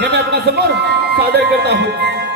हे मी आपणासमोर सादर करत आहोत.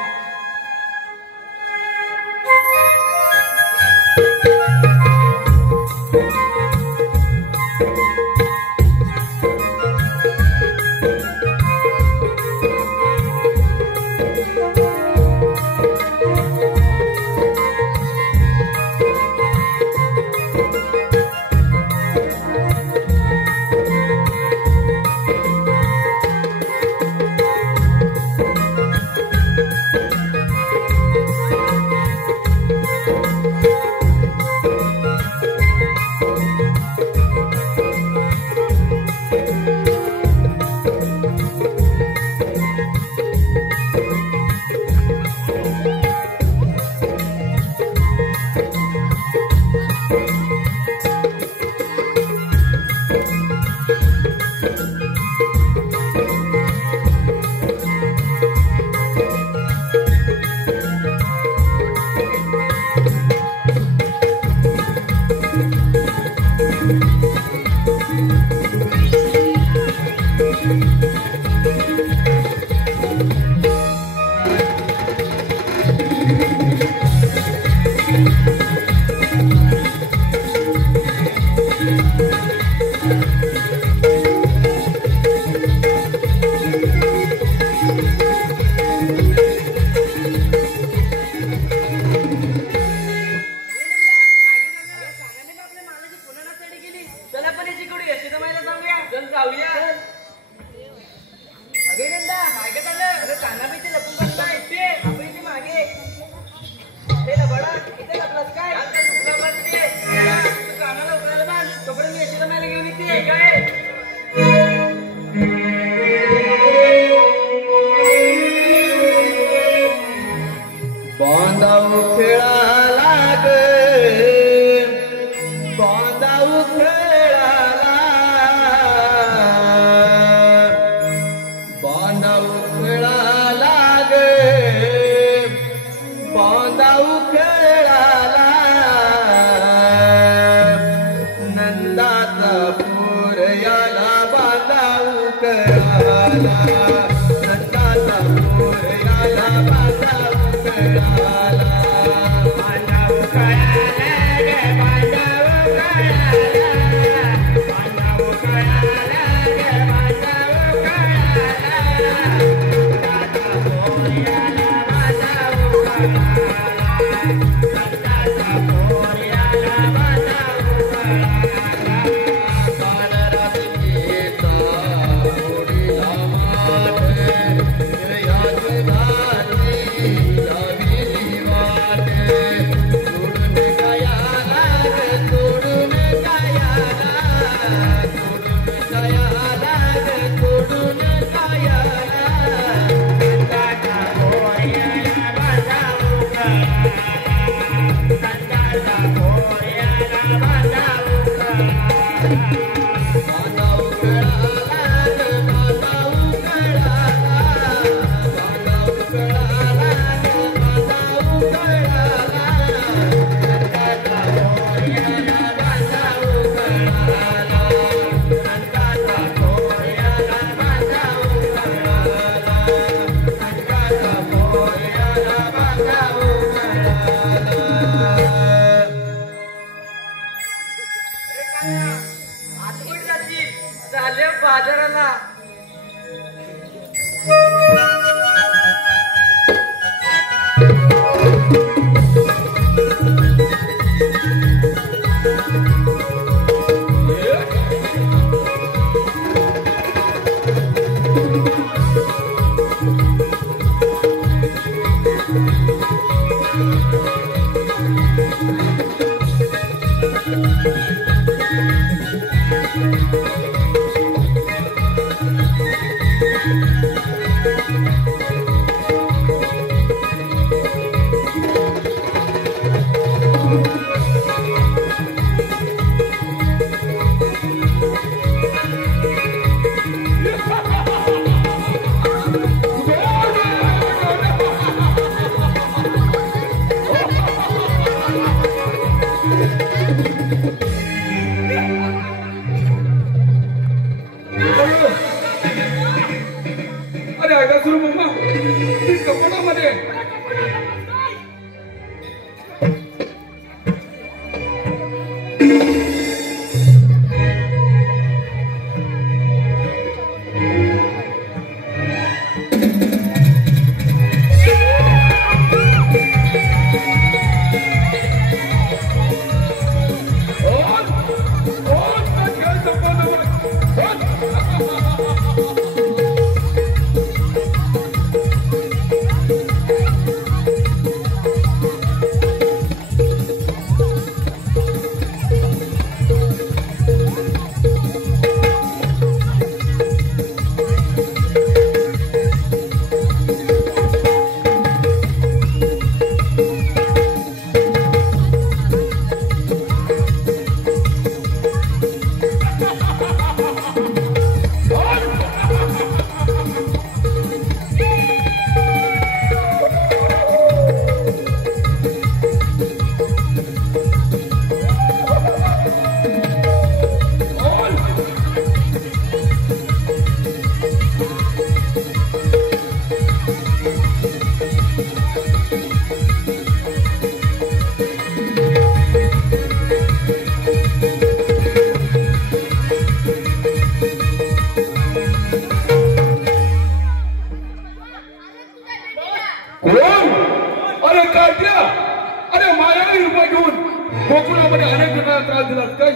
गोकुळामध्ये अनेक जणांना त्रास दिलास काय?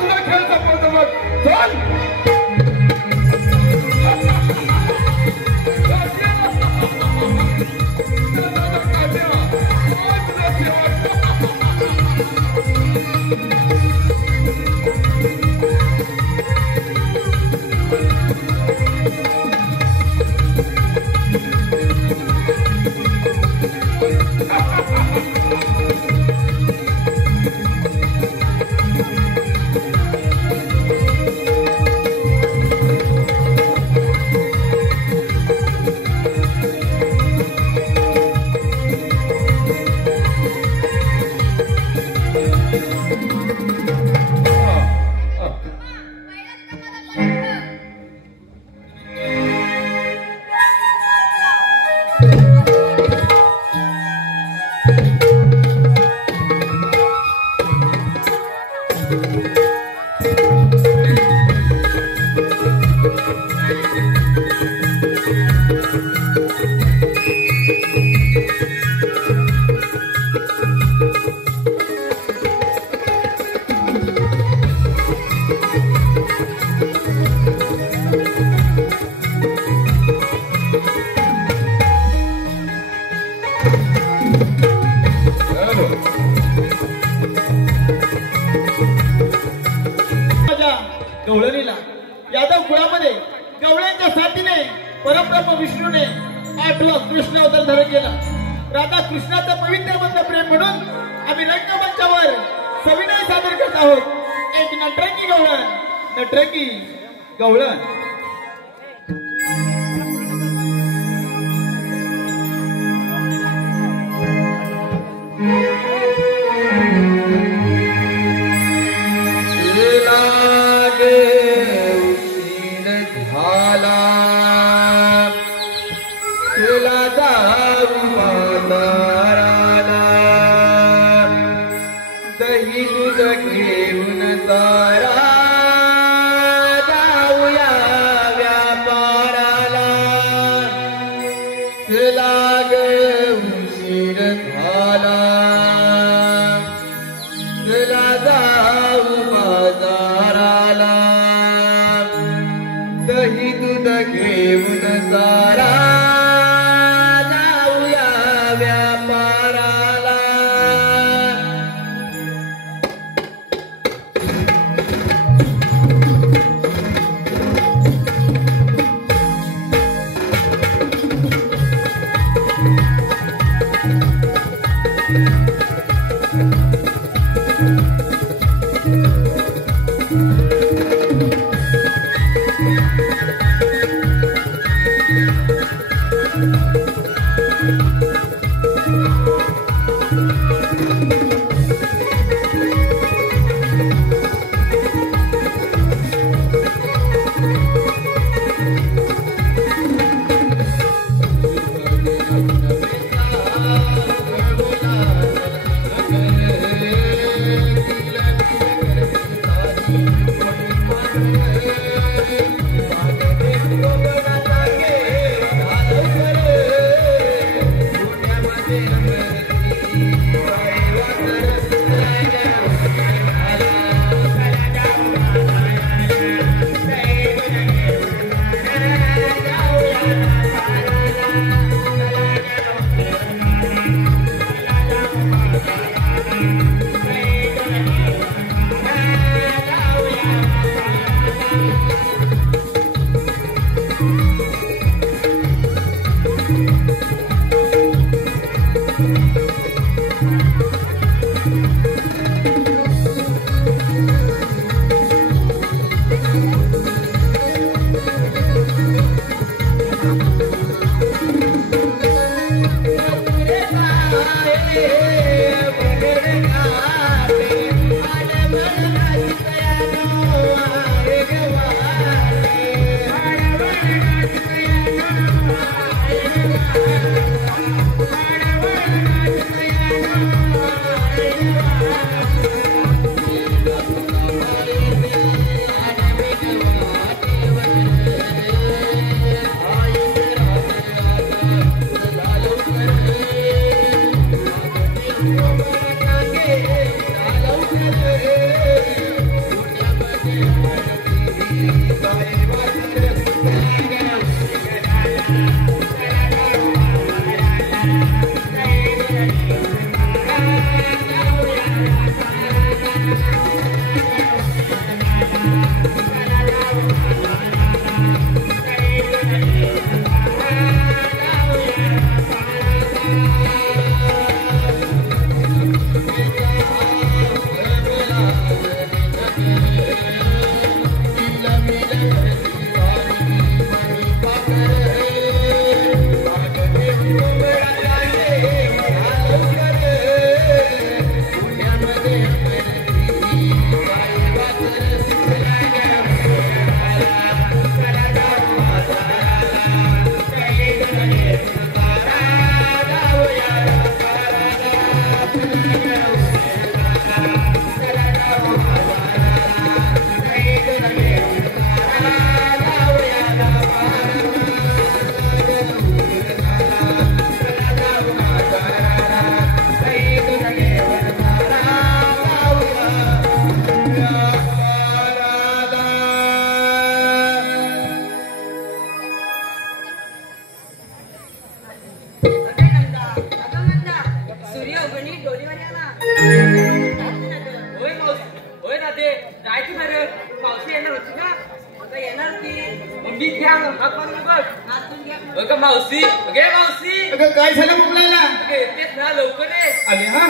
तुला खेळ संपवतो मग चल. गवळणीला यादव कुळामध्ये गवळ्यांच्या साथीने परमब्रह्म विष्णूने 8वा कृष्ण अवतार धारण केला. राधा कृष्णाचं पवित्र बंध प्रेम म्हणून आम्ही रंगमंचावर सविनय सादर करत आहोत. एक नटरंगी गवळण, नटरंगी गवळण. दही दूध घेऊन सारा जाऊया व्यापाराला. लाग उशीर झाला, चला जाऊ बाजाराला. दही दूध घेऊन सारा जाऊया व्यापाराला. अगं मावशी अगे मावशी अगं काय झालं मुलाला? तेच ना लवकर ये. आले हा.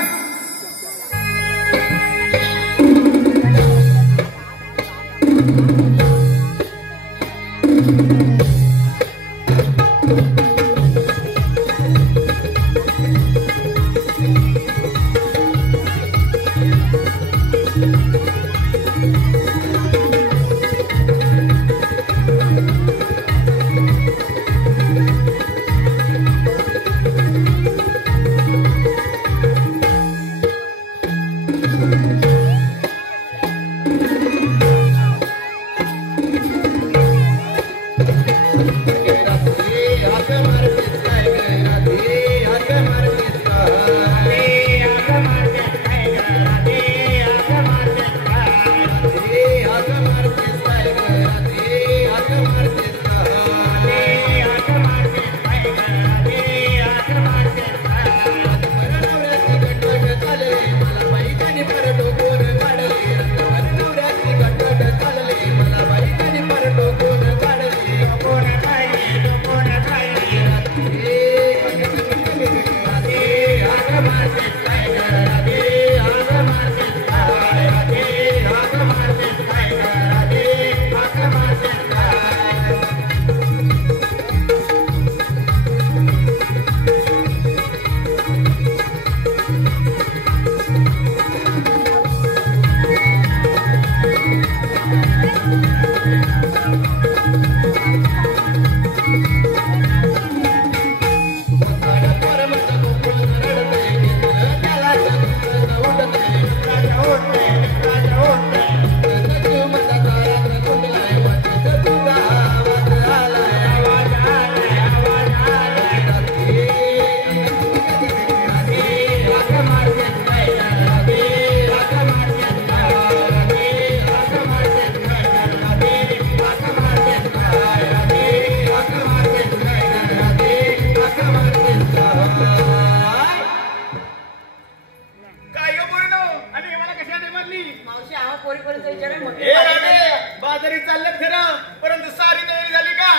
बाजारी चाललं खरं, परंतु सारी तयारी झाली का?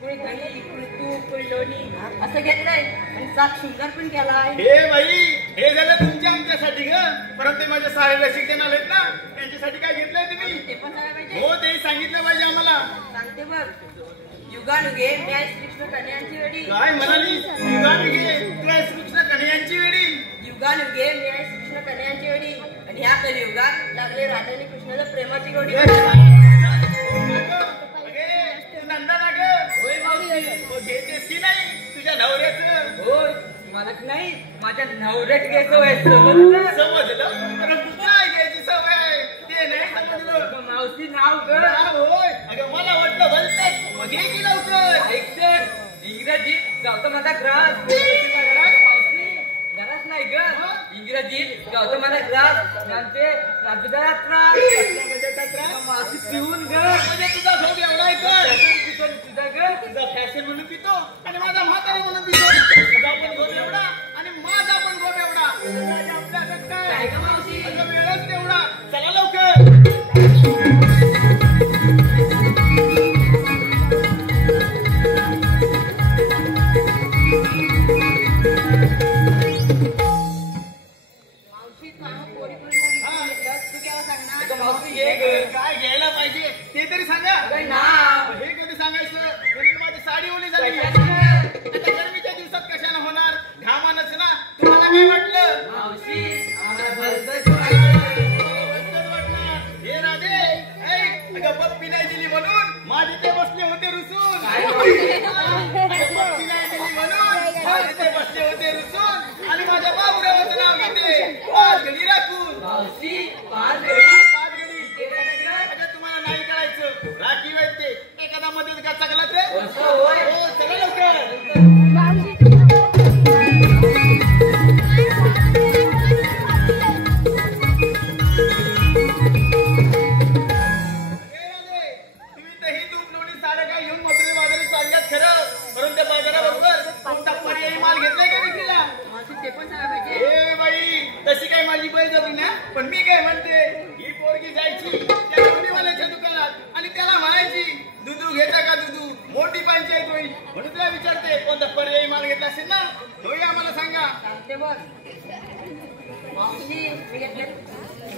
कुणी दही, कुणी तूप, कुणी लोणी असं घेतलंय आणि सात शृंगार पण केलाय. हे बाई, हे झालं तुमच्या आमच्यासाठी ग, परंतु माझ्या साऱ्याला शिक्षण आलेत ना, त्यांच्यासाठी काय घेतलंय तुम्ही? ते पण सांगायला पाहिजे. हो, ते सांगितलं पाहिजे आम्हाला. सांगते बघ. युगानुगे न्याय श्रीकृष्ण कन्यांची वेडी. काय म्हणाली? युगानुगे न्याय श्रीकृष्ण कन्यांची वेडी. युगानुगे न्याय श्रीकृष्ण कन्यांची वेडी आणि ह्या कलियुगात लागले राधा आणि कृष्णाला प्रेमाची गोडी. नंदा ना ग. होय मावशी, घेतेस की नाही तुझ्या नवऱ्याचं? होय, मला नाही माझ्या नवऱ्यात घ्यायचं व्हायचं. समजलं? परंतु काय घ्यायची सवय ते नाही समजलं. मावशी नाव ग. होय, अगं मला वाटलं भलतंच. मग घे की लवकर. इंग्रजीत गौतमाचा ग्रास. मावशी ग्रास नाही ग, इंग्रजीत गौतमाचा ग्रास म्हणजे राजूदारा त्रास. मावशी पिऊन ग. म्हणजे तुझा झोप एवढा आहे तर तुझा ग. तुझा फॅशन म्हणून पितो आणि माझा म्हातारा म्हणून पितो. तुझा पण झोप एवढा आणि माझा पण झोप एवढा. आपल्याकडे काय ग मावशी? अगं वेळच तेवढा. चला लवकर. काय घ्यायला पाहिजे ते तरी सांगा. हे कधी सांगायचं? म्हणून माझी साडी ओली झाली. आता गरमीच्या दिवसात कशाला होणार? घामानच ना. तुम्हाला काय वाटलं? मावशी हे राधे, अगं पप्पी नाही दिली म्हणून माझे ते बसले होते रुसून. पप्पी नाही दिली म्हणून माझे ते बसले होते रुसून आणि माझ्या बाबुरावाचं नाव घेते पाच गडी राखून. मावशी पाच गडी. तुम्हाला नाही कळायचं. राखी वाटते एखादा मध्ये का चांगला ते. हो, चला लवकर. तुम्ही दही तूप लोणी साड्या काय घेऊन मथुरे बाजारी चालल्यात खरं, म्हणून त्या बाजाराबरोबर तुमचा पर्यायी माल घेतलाय का विक्रीला? मावशी ते पण सांगायला पाहिजे. ए बाई, तशी काय माझी बळजबरी ना, पण मी काय म्हणते, ही पोरगी जायची त्या लोणीवाल्याच्या दुकानात आणि त्याला म्हणायची दुधू घेता का दुधू, मोठी पंचायत होईल. घेतला असेल ना तोही आम्हाला सांगा. सांगते बघ. मावशी मी घेतलं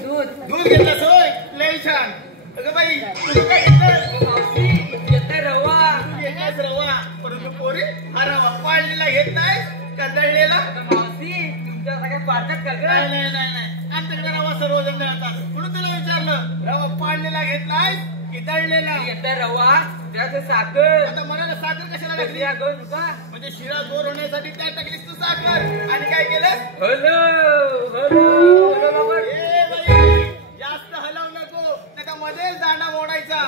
दूध. दूध घेतलास होय, लय छान. अगं बाई तुझं काय घेतलं? मावशी घेतलं रवा. तू घेतलास रवा, परंतु पोरी हा रवा पाळलेला घेत नाही का दळलेला? आता मावशी तुमच्या सगळ्या पाहतात का ग? नाही नाही नाही नाही, आमच्याकडे रवा सर्वजण दळतात. म्हणून तुला विचारलं रवा पाळलेला घेतलाय की दळलेला? घेतलं रवा त्याचं साखर. आता म्हणाला साखर कशाला लागली? या गं तुका. म्हणजे शिरा जोर होण्यासाठी त्या टाकलीस तू साखर आणि काय केलं? हॅलो हॅलो हॅलो बाबा. ए बाई जास्त हलव नको नाही तर मध्येच दांडा मोडायचा.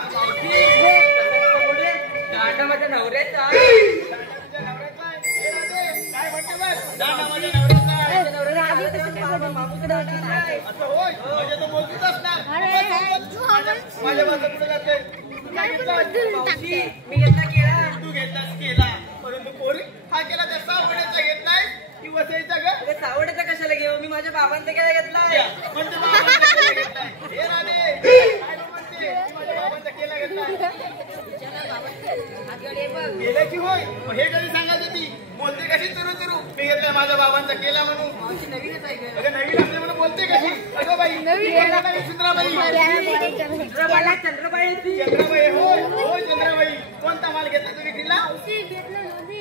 दांडा माझ्या नवऱ्याचा. तुझ्या नवऱ्याचा आहे? ए राजे, काय म्हणते बस? दांडा माझ्या नवऱ्याचा आहे. असं होय म्हणजे तो मोजूच असणार. माझ्या बाजूला पुढे जाते. काय घेतलं? मावशी मी घेतला केळा. तू घेतलास केला, परंतु पोरी हा केला त्या सापड्याचा घेतलाय की वसईचा ग? अरे सावड्याचा कशाला घेऊ? मी माझ्या बाबांचा केळा घेतलाय. म्हणजे बाबांचा केला घेतलाय. हे राणे काय म्हणते? मी माझ्या बाबांचा केला घेतलाय. केल्याची होय, मग हे कधी सांगायची ती? बोलते कशी तुरु तुरु? मी घेतलाय माझ्या बाबांचा केला म्हणून. मावशी नवीनच आहे गं. अगं नवीन असले म्हणून बोलते कशी? अगं बाई सुंदराबाई. चंद्रबाई चंद्रबाई ती. चंद्राबाई होय होय चंद्राबाई. कोणता माल घेतला तुम्ही किल्ला?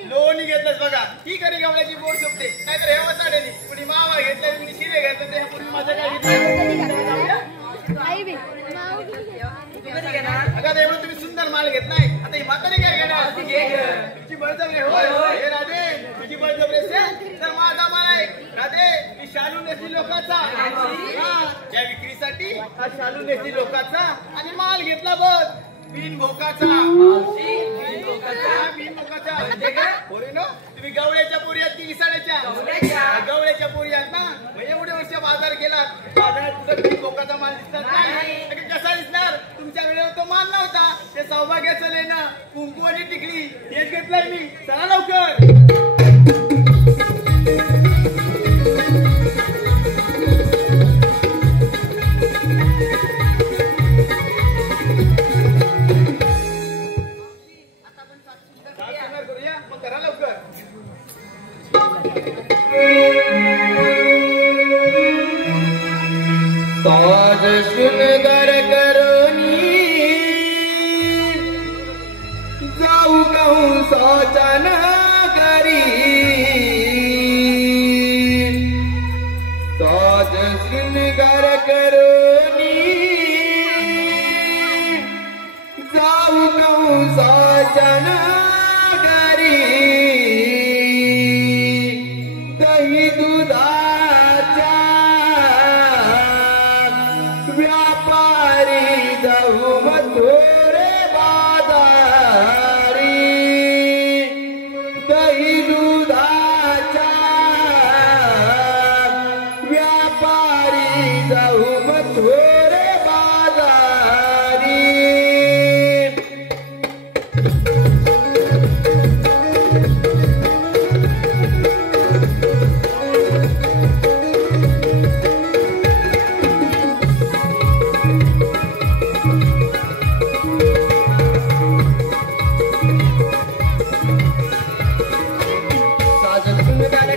लोणी घेतलंस बघा. ही कधी गवळ्याची बोर शोभते, नाहीतर हे वसाडेली. कुणी मावा घेतलाय, कुणी शिरे घेतलं, ते पूर्वी माझ्या काय घेतलं? तू कधी घेणार? अगं एवढं तुम्ही सुंदर माल घेतलाय, आता ही म्हातारी काय घेणार? तुझी बळजबरी होय हे राधे, तुझी बळजबरी असेल तर माझा माल आहे. राधे मी शालू नेसली लोकांचा. या विक्रीसाठी हा शालू नेसली लोकांचा आणि माल घेतला बघ बिन भोकाचा. बिन भोकाचा पोरीनो, तुम्ही गवळ्याच्या पोरी आहेत की इसाळ्याच्या? गवळ्याच्या पोरी आहेत ना. मग एवढे वर्ष बाजार केला, बाजारात तुझा बिन भोकाचा माल दिसणार नाही. कसा दिसणार? तुमच्या वेळेवर तो माल नव्हता. ते सौभाग्याचं लेणं, कुंकू आणि टिकली हेच घेतलंय मी. चला लवकर. करूया मग करा लवकर. साज सुंदर करोनी जाऊ कंसाच्या नगरी. साज सुंदर करोनी जाऊ कंसाच्या नगरी. दही दुधाच्या व्यापारी जाऊ मथुरे बाजारी. दही दुधाच्या व्यापारी जाऊ मथुरे बाजारी.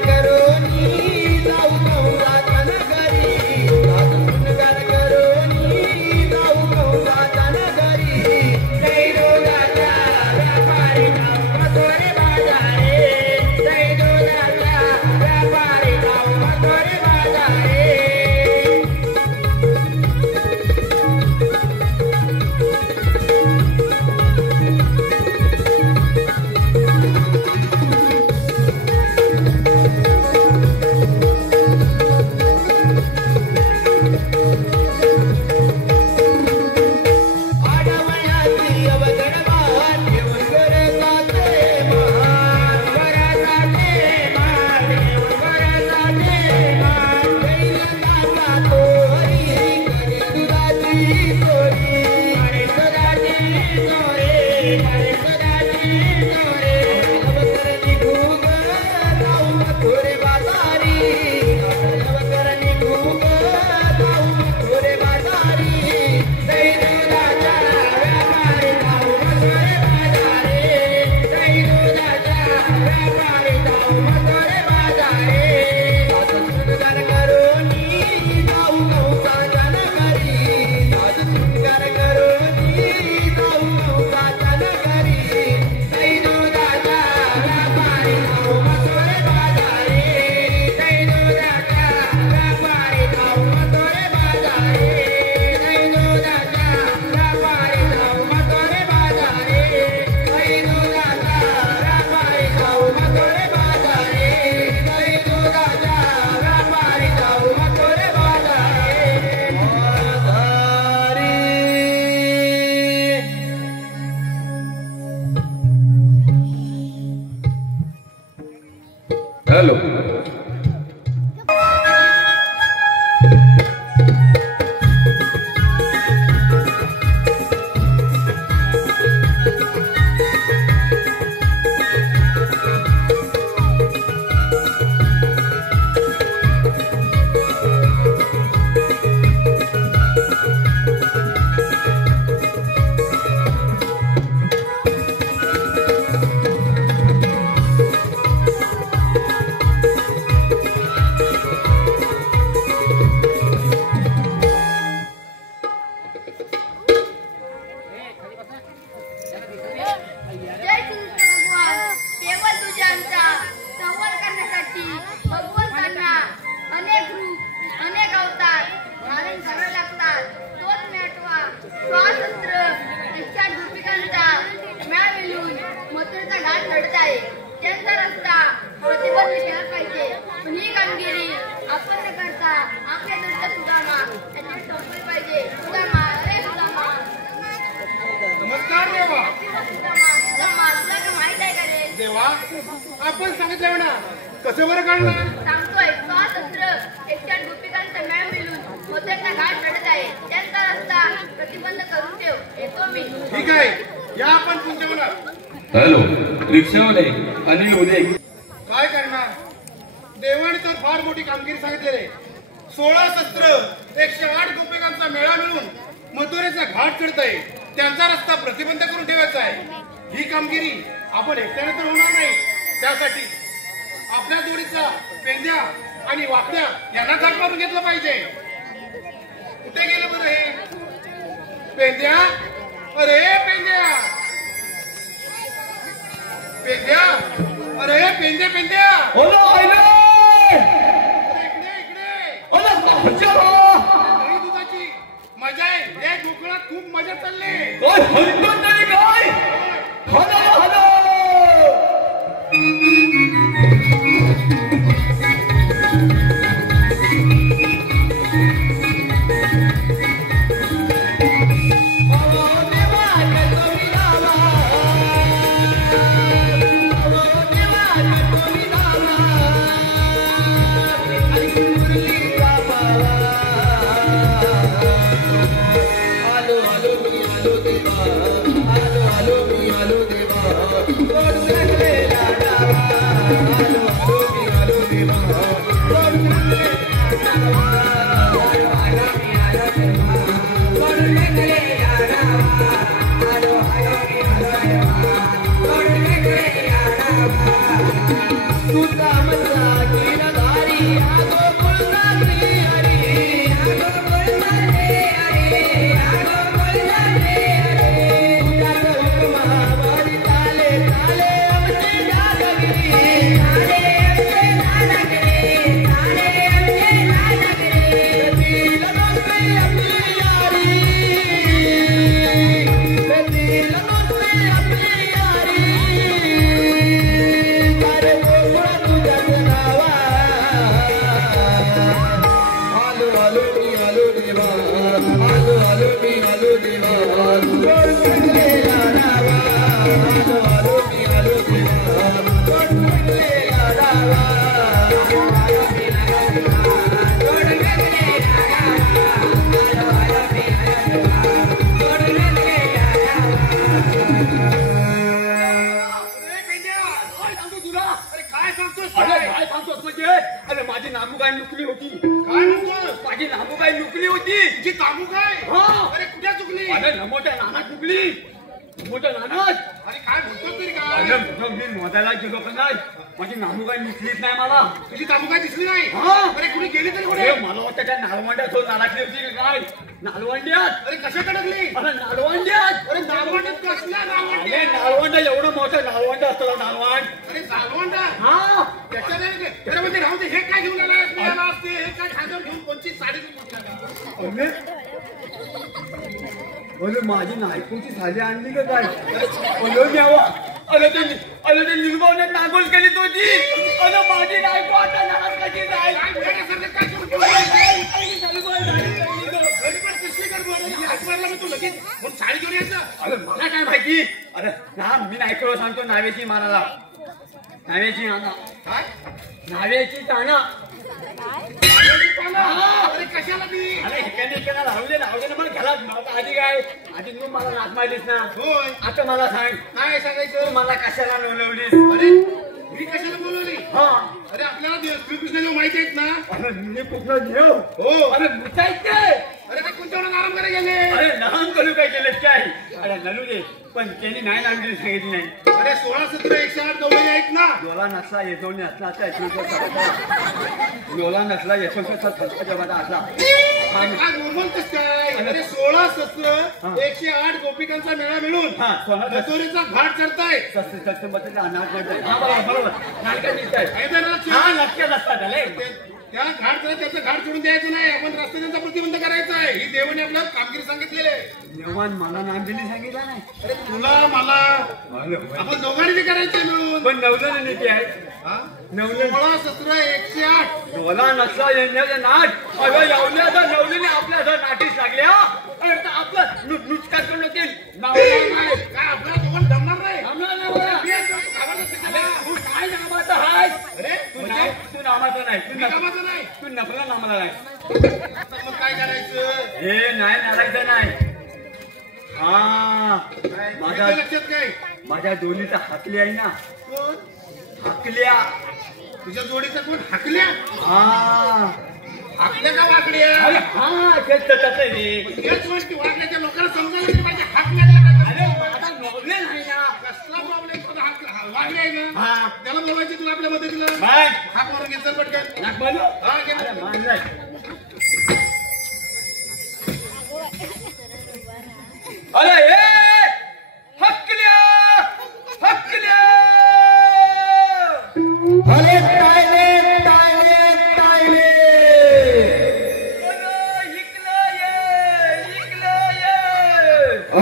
करोनी जाऊ कंसाच्या नगरी. साज सुंदर करोनी कसं बरं काढणार? सांगतोय स्वातंत्र्य 108 गोपिकांचा मेळ मिळून मोत्यांना घाट चढत आहे. त्यांचा रस्ता प्रतिबंध करून ठेव. येतो मी. ठीक आहे, या आपण तुमच्या मनात. हॅलो, रिक्षावाले अनिल उदय. काय करणार? देवाने तर फार मोठी कामगिरी सांगितलेली. 16 सत्र 108 गोपिकांचा मेळा मिळून मथुरेचा घाट चढताय. त्यांचा रस्ता प्रतिबंध करून ठेवायचा आहे. ही कामगिरी आपण एकट्याने तर होणार नाही. त्यासाठी आपल्या जोडीचा पेंद्या आणि वाकड्या यांना घाट मारून घेतलं पाहिजे. कुठे गेलं बरं हे पेंद्या? अरे पेंद्या, पेंद्या, अरे पेंद्या, पेंद्या, इकडे इकडे. दही दुधाची मजा आहे. या कोकणात खूप मजा चालली. माझी नामुबाई नुकली होती. काय म्हणतो? माझी नामुबाई नुकली होती. तुझी कामू काय? अरे कुठे चुकली? अरे नमोच्या नानात नुकली. नमोच्या नानात. अरे काय म्हणतो तरी काय? अरे मी मोजायला गेलो का नाही, माझी नामुबाई नुकलीच नाही मला. तुझी कामू काय दिसली नाही? हा. अरे कुठे गेली तरी कुठे? अरे मला वाटतं त्या नालवंड्यात होऊन नालाकली होती का काय? नालवंड्यात. अरे कशा अडकली? अरे नालवंड्यात. अरे नालवंडात कसला नालवंड? अरे नालवंड एवढं मोठं नालवंड असतं नालवंड. अरे नालवंडा? हा. त्याच्या अरे म्हणजे राहू दे. हे काय घेऊन आला? हे काय खाजर घेऊन कोणची साडी घेऊन आला? अरे माझी नायकोची साडी आणली का काय? अरे न्यावा. अरे ते निर्मवने नागोल केली होती. अरे माझी नायको आता नाराज कशी जाईल? काय वेड्यासारखं काय करून ठेवलं? तू लगेच मग साडी घेऊन यायचं? अरे मला काय माहिती? अरे ना मी नायको सांगतो नावेची मानाला. नावेची आणा. काय? नावेची ताना. अरे कशाला ती? अरे हे लावले ना मग घ्याला आधी काय आधी तू मला नाच मारलीस ना. होय. आता मला सांग काय सांगायचं? तू मला कशाला नवलवलीस? अरे मी कशाला बोलवली? हा. अरे आपल्याला श्रीकृष्ण जेव्हा माहिती आहेत ना? अरे मी कुठलं घेऊ? हो. अरे मुचायचे. अरे ते कोणत्यावर आराम करायला गेले? अरे लहान करू काय केलं काय? अरे नलू दे पण त्यांनी नाही नांगली सांगितली नाही. अरे 16 सत्र 108 गवळी आहेत ना? डोला नसला येतवणी असला आता डोला नसला यशवंत जमाना असला. काय बोलतोस काय? अरे 16 सत्र 108 गोपिकांचा मेळा मिळून मथुरेचा घाट चढताय. बरोबर नाटकात दिसताय. हा नक्की असतात आले. त्या घाट त्याचं घाट सोडून द्यायचं नाही. आपण रस्ते त्यांचा प्रतिबंध करायचा आहे. ही देवाने आपल्याला कामगिरी सांगितलेली आहे. देवान मला नाम दिली सांगितलं नाही. अरे तुला मला आपण दोघांनी ते करायचंय मिळून. पण नवलं नीती आहे. 16 सत्र 108 डोला नसला येण्याचं नाट. अगं येवल्याचा नवलीने आपल्या जर नाटीस लागल्या आपलं नुचकात करून होतील. काय आपल्याला दोघांना जमणार नाही. काय नामाचं हाय? अरे हे नाही नारायचं नाही. हा माझ्या लक्षात काय माझ्या दोन्हीचा हाकली आहे ना. कोण हाकल्या. तुझ्या जोडीचा कोण हाकल्या हा हाकल्या का वाकड्या अरे हा तेच तर तसं आहे रे. याच गोष्टी वाकड्याच्या लोकांना समजायला नाही पाहिजे हाक लागला का अरे माझा प्रॉब्लेम आहे ना. कसला प्रॉब्लेम वाकड्या आहे ना हा त्याला बोलवायचे तुला आपल्या मदतीला बाय हाक मारून घेतलं पटकन नाक बांधू. हा घे अरे ना. मानलाय. अरे ए हकल्या हकल्या. अरे टाळले टाळले टाळले.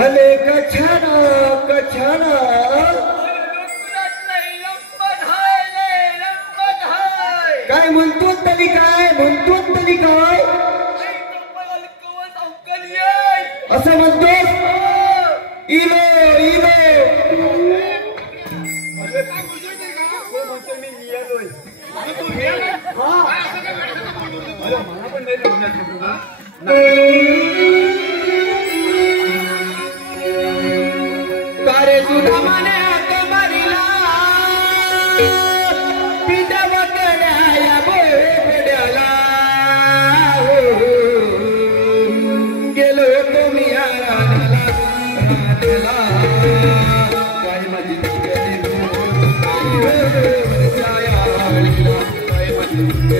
अरे कछाना कछाना. काय म्हणतो तरी काय म्हणतो तरी काय असं म्हणतोस. इलो इलो. काय बोलतोय ते का? तू हे आहे? काय असं काय गाडीचं बोल बोलतोय तू? कारे तुझा माने कमरीला पिता बकड्या बोकड्याला गेलो तुम्ही रानाला रानाला. काय माझी गली छायाळीला. काय माझी गली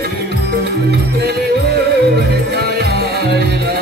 छायाळीला.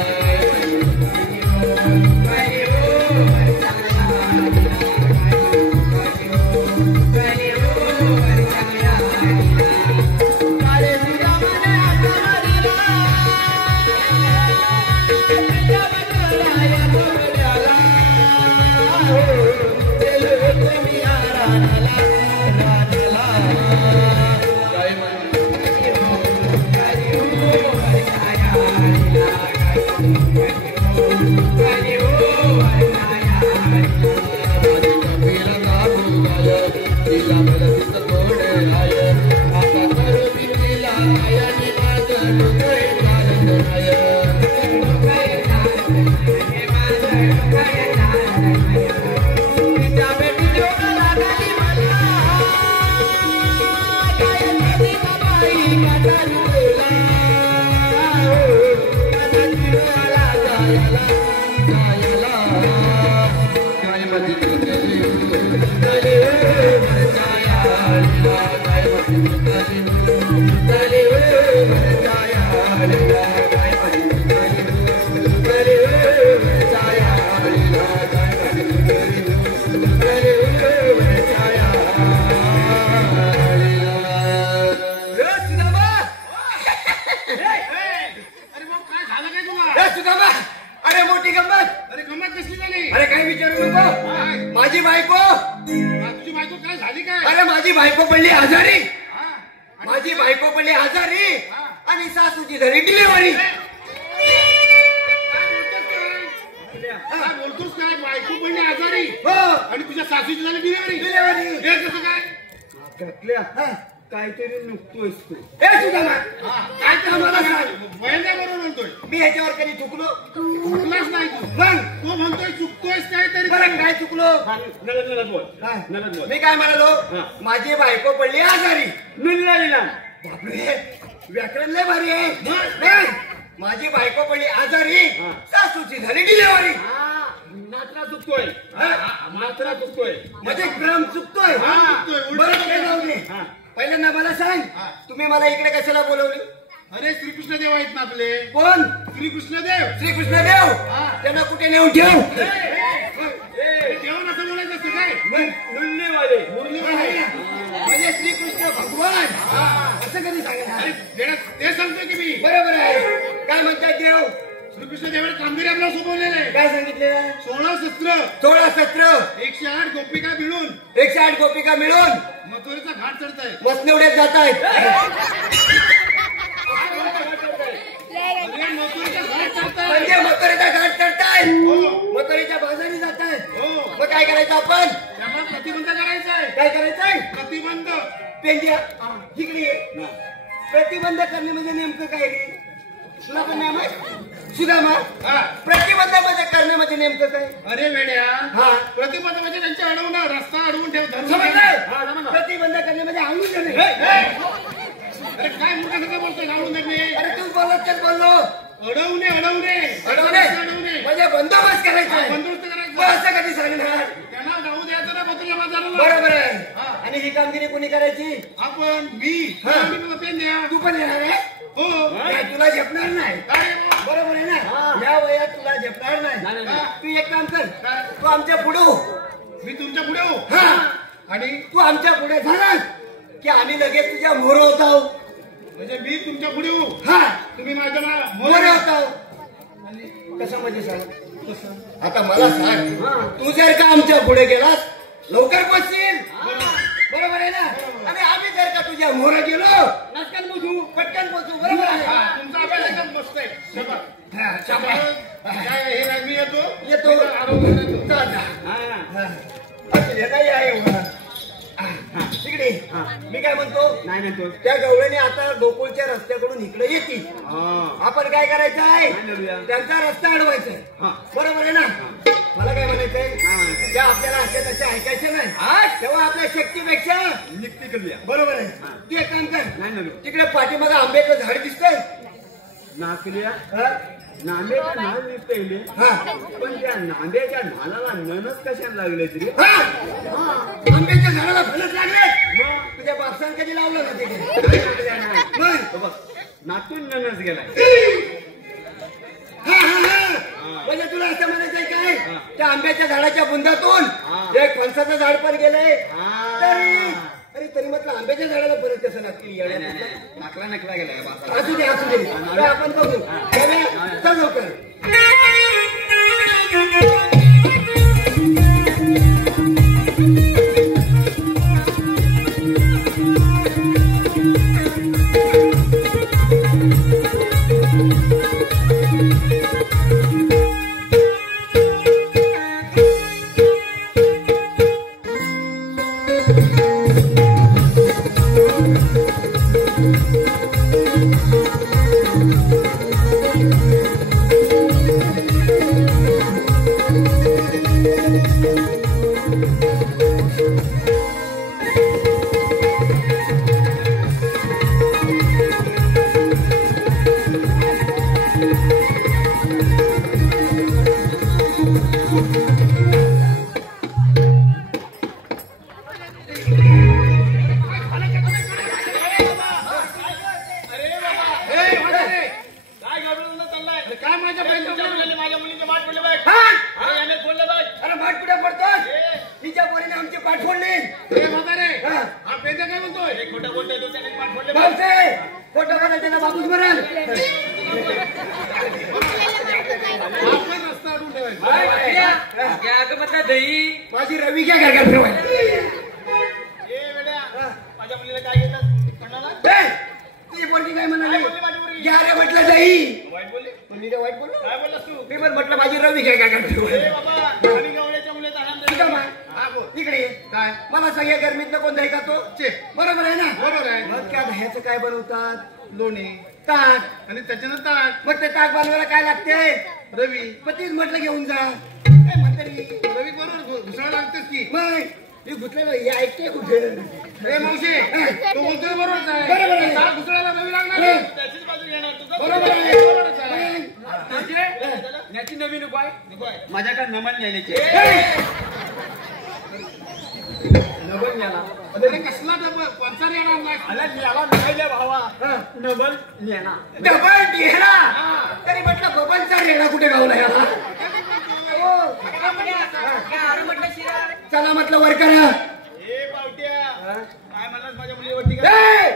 अरे मग काय झालं काय तुला? अरे मोठी गंमत. अरे गंमत कसली झाली? अरे काही विचारू नको. काय? माझी बायको. तुझी बायको काय झाली काय? अरे माझी बायको पडली आजारी. हा. आणि माझी बायको पडली आजारी हा. आणि सासूची झाली डिलिव्हरी. काय बोलतोस काय? बायको पडली आजारी हो आणि तुझ्या सासूची झाली डिलिव्हरी. डिलिव्हरी. हे कसं काय? काहीतरी नुकतोयस तू. हे सुद्धा ना. हा, काय तर मला सांग. बहिणा बरोबर म्हणतोय. मी ह्याच्यावर कधी चुकलो चुकलाच नाही तू. मग तो म्हणतोय चुकतोयस काय तरी. बरं काय चुकलो. नलत बोल. काय? नलत बोल. मी काय म्हणालो हा. माझी बायको पडली आजारी. मिळालेला. बापरे व्याकरण लय भारी आहे. मग? नाही, माझी बायको पडली आजारी हा. सासूची झाली डिलिव्हरी. मात्रा चुकतोय. मात्रा चुकतोय. म्हणजे क्रम चुकतोय. हा, चुकतोय. उलटं बरं ते जाऊ दे. हा. पहिल्यांदा मला सांग हा. तुम्ही मला इकडे कशाला बोलवले. अरे श्रीकृष्ण देव आहेत ना आपले. कोण. श्रीकृष्ण देव. श्रीकृष्ण देव. हा. त्यांना कुठे नेऊन ठेव. जेवण असं बोलायचं असतं काय? मुरलीवाले. मुरलीवाले. म्हणजे श्रीकृष्ण भगवान असं कधी सांगा. अरे देण्यात ते सांगतोय की मी. बरोबर आहे. काय म्हणतात देव. श्रीकृष्ण देवाने कामगिरी आपल्याला सोपवलेलं आहे. काय सांगितलं. 16 शस्त्र 16 सत्र 108 गोपिका मिळून 108 गोपिका मिळून मथुरेचा घाट चढताय. वसनिवड्यात जात आहेत. अरे मथुरेचा घाट चढताय. म्हणजे मथुरेचा घाट चढतायत. हो मथुरेच्या बाजारी जात आहेत. हो. मग काय करायचं आपण. त्याला प्रतिबंध करायचाय. काय करायचंय. प्रतिबंध. पेंड्या इकडे ये. प्रतिबंध करणे म्हणजे नेमकं काय रे. तुला पण नाही माहित. सुदामा हा. प्रतिबंधामध्ये करणे म्हणजे नेमकं काय अरे वेड्या हा. प्रतिबंध म्हणजे त्यांच्या अडवणं रस्ता अडवून ठेव धरून ठेव. समजलं? प्रतिबंध करणे म्हणजे आणून देणे. अरे काय मूर्खासारखं बोलतोय आणून देणे अरे तू बोलत तेच बोललो. अडवणे अडवणे अडवणे म्हणजे बंदोबस्त करायचा बंदोबस्त मग करायचं असं कधी सांगणार. त्यांना जाऊ द्यायचं ना बदलल्या बाजाराला बरोबर आहे. हा. आणि ही कामगिरी कोणी करायची. आपण मी हा. मी तुला पेन द्या तू पण येणार आहे. हो काय तुला झेपणार नाही. काय रे? बरोबर आहे ना. या वयात तुला झेपणार नाही. तू एक काम कर. काय? तू आमच्या पुढे हो. मी तुमच्या पुढे हो हा. आणि तू आमच्या पुढे झालास की आम्ही लगेच तुझ्या मोर होतो. म्हणजे मी तुमच्या पुढे हो हा. तुम्ही माझ्या मोर होतो. कसं म्हणजे सांग. आता मला सांग. तू जर का आमच्या पुढे गेलास लवकर पोचशील. बरोबर आहे ना. आणि आम्ही जर का तुझ्या मोर गेलो नसकन पोचू पटकन पोचू. बरोबर आहे. तुमचा अभ्यास एकदम मस्त आहे शाबास. हा, शाबास. काय हे राज मी येतो येतो. आरोग्य तुमचा असं हे नाही आहे एवढं. तिकडे मी काय म्हणतो. नाही म्हणतो त्या गवळ्याने आता गोकुळच्या रस्त्याकडून इकडे येतील. आपण काय करायचं आहे त्यांचा रस्ता अडवायचा आहे. बरोबर आहे ना. मला काय म्हणायचंय त्या आपल्याला असे तसे ऐकायचे नाही. तेव्हा आपल्या शक्तीपेक्षा निक्ती करूया. बरोबर आहे. तू एक काम कर. नाही ना तिकडे पाठीमागे आंब्याचं झाड दिसतंय. नाचल्या हा? नांद्याच्या नाल दिसते हा. पण त्या नांद्याच्या नालाला ननच कशाला लागले तरी. हा? आंब्याच्या झाडाला फलच लागले. मग तुझ्या बापसान कधी लावलं ना तिकडे. नाही. मग? तो बघ नातून ननच गेलाय. हा, हा, हा. म्हणजे तुला असं म्हणायचंय काय त्या आंब्याच्या झाडाच्या बुंदातून एक फणसाचं झाड पण गेलंय. तरी म्हटलं आंब्याच्या झाडाला परत कसं लागतील. नाकला नकला गेलाय बासा. असू दे असू दे. तर आपण बघू. चल लवकर. माझी रवी घ्या काय फिरवायला. माझ्या मुलीला काय घेतात. तुझी पोरगी काय म्हणाली. घ्या रे म्हटलं जाई. वाईट बोलली. मी काय वाईट बोललो. काय बोललास तू. मी पण म्हटलं माझी रवी घ्या काय फिरवायला. बाबा आणि गवळ्याच्या मुलीचा आनंद ठीक आहे मग. इकडे ये. काय मला सगळ्या गरमीतनं कोण दही खातो. बरोबर आहे ना. बरोबर आहे. मग त्या दह्याचं काय बनवतात. लोणी ताक. आणि त्याच्यानं ताक मग ते ताक बनवायला काय लागते. रवी पतीच म्हटलं घेऊन जा. काय म्हातारी. रवी बरोबर घुसळा लागतेच की मग मी घुसलेलं हे ऐकते कुठे. अरे मावशी तू बोलतोय बरोबरच आहे. बरोबर आहे. ताक घुसळायला रवी लागणार आहे. त्याचीच बाजू घेणार तुझा. बरोबर आहे. बरोबरच आहे. याची नवीन उपाय माझ्याकडे नमन न्यायचे. नमन न्याला. अरे कसला डबल पंचार येणार नाही. आला न्याला मिळाल्या भावा. नमन न्याला. डबल ढेरा. तरी म्हटलं बबनचा रेडा कुठे गावला याला. चला म्हटलं वर करा. ए पावट्या काय म्हणलास माझ्या मुलीवरती काय.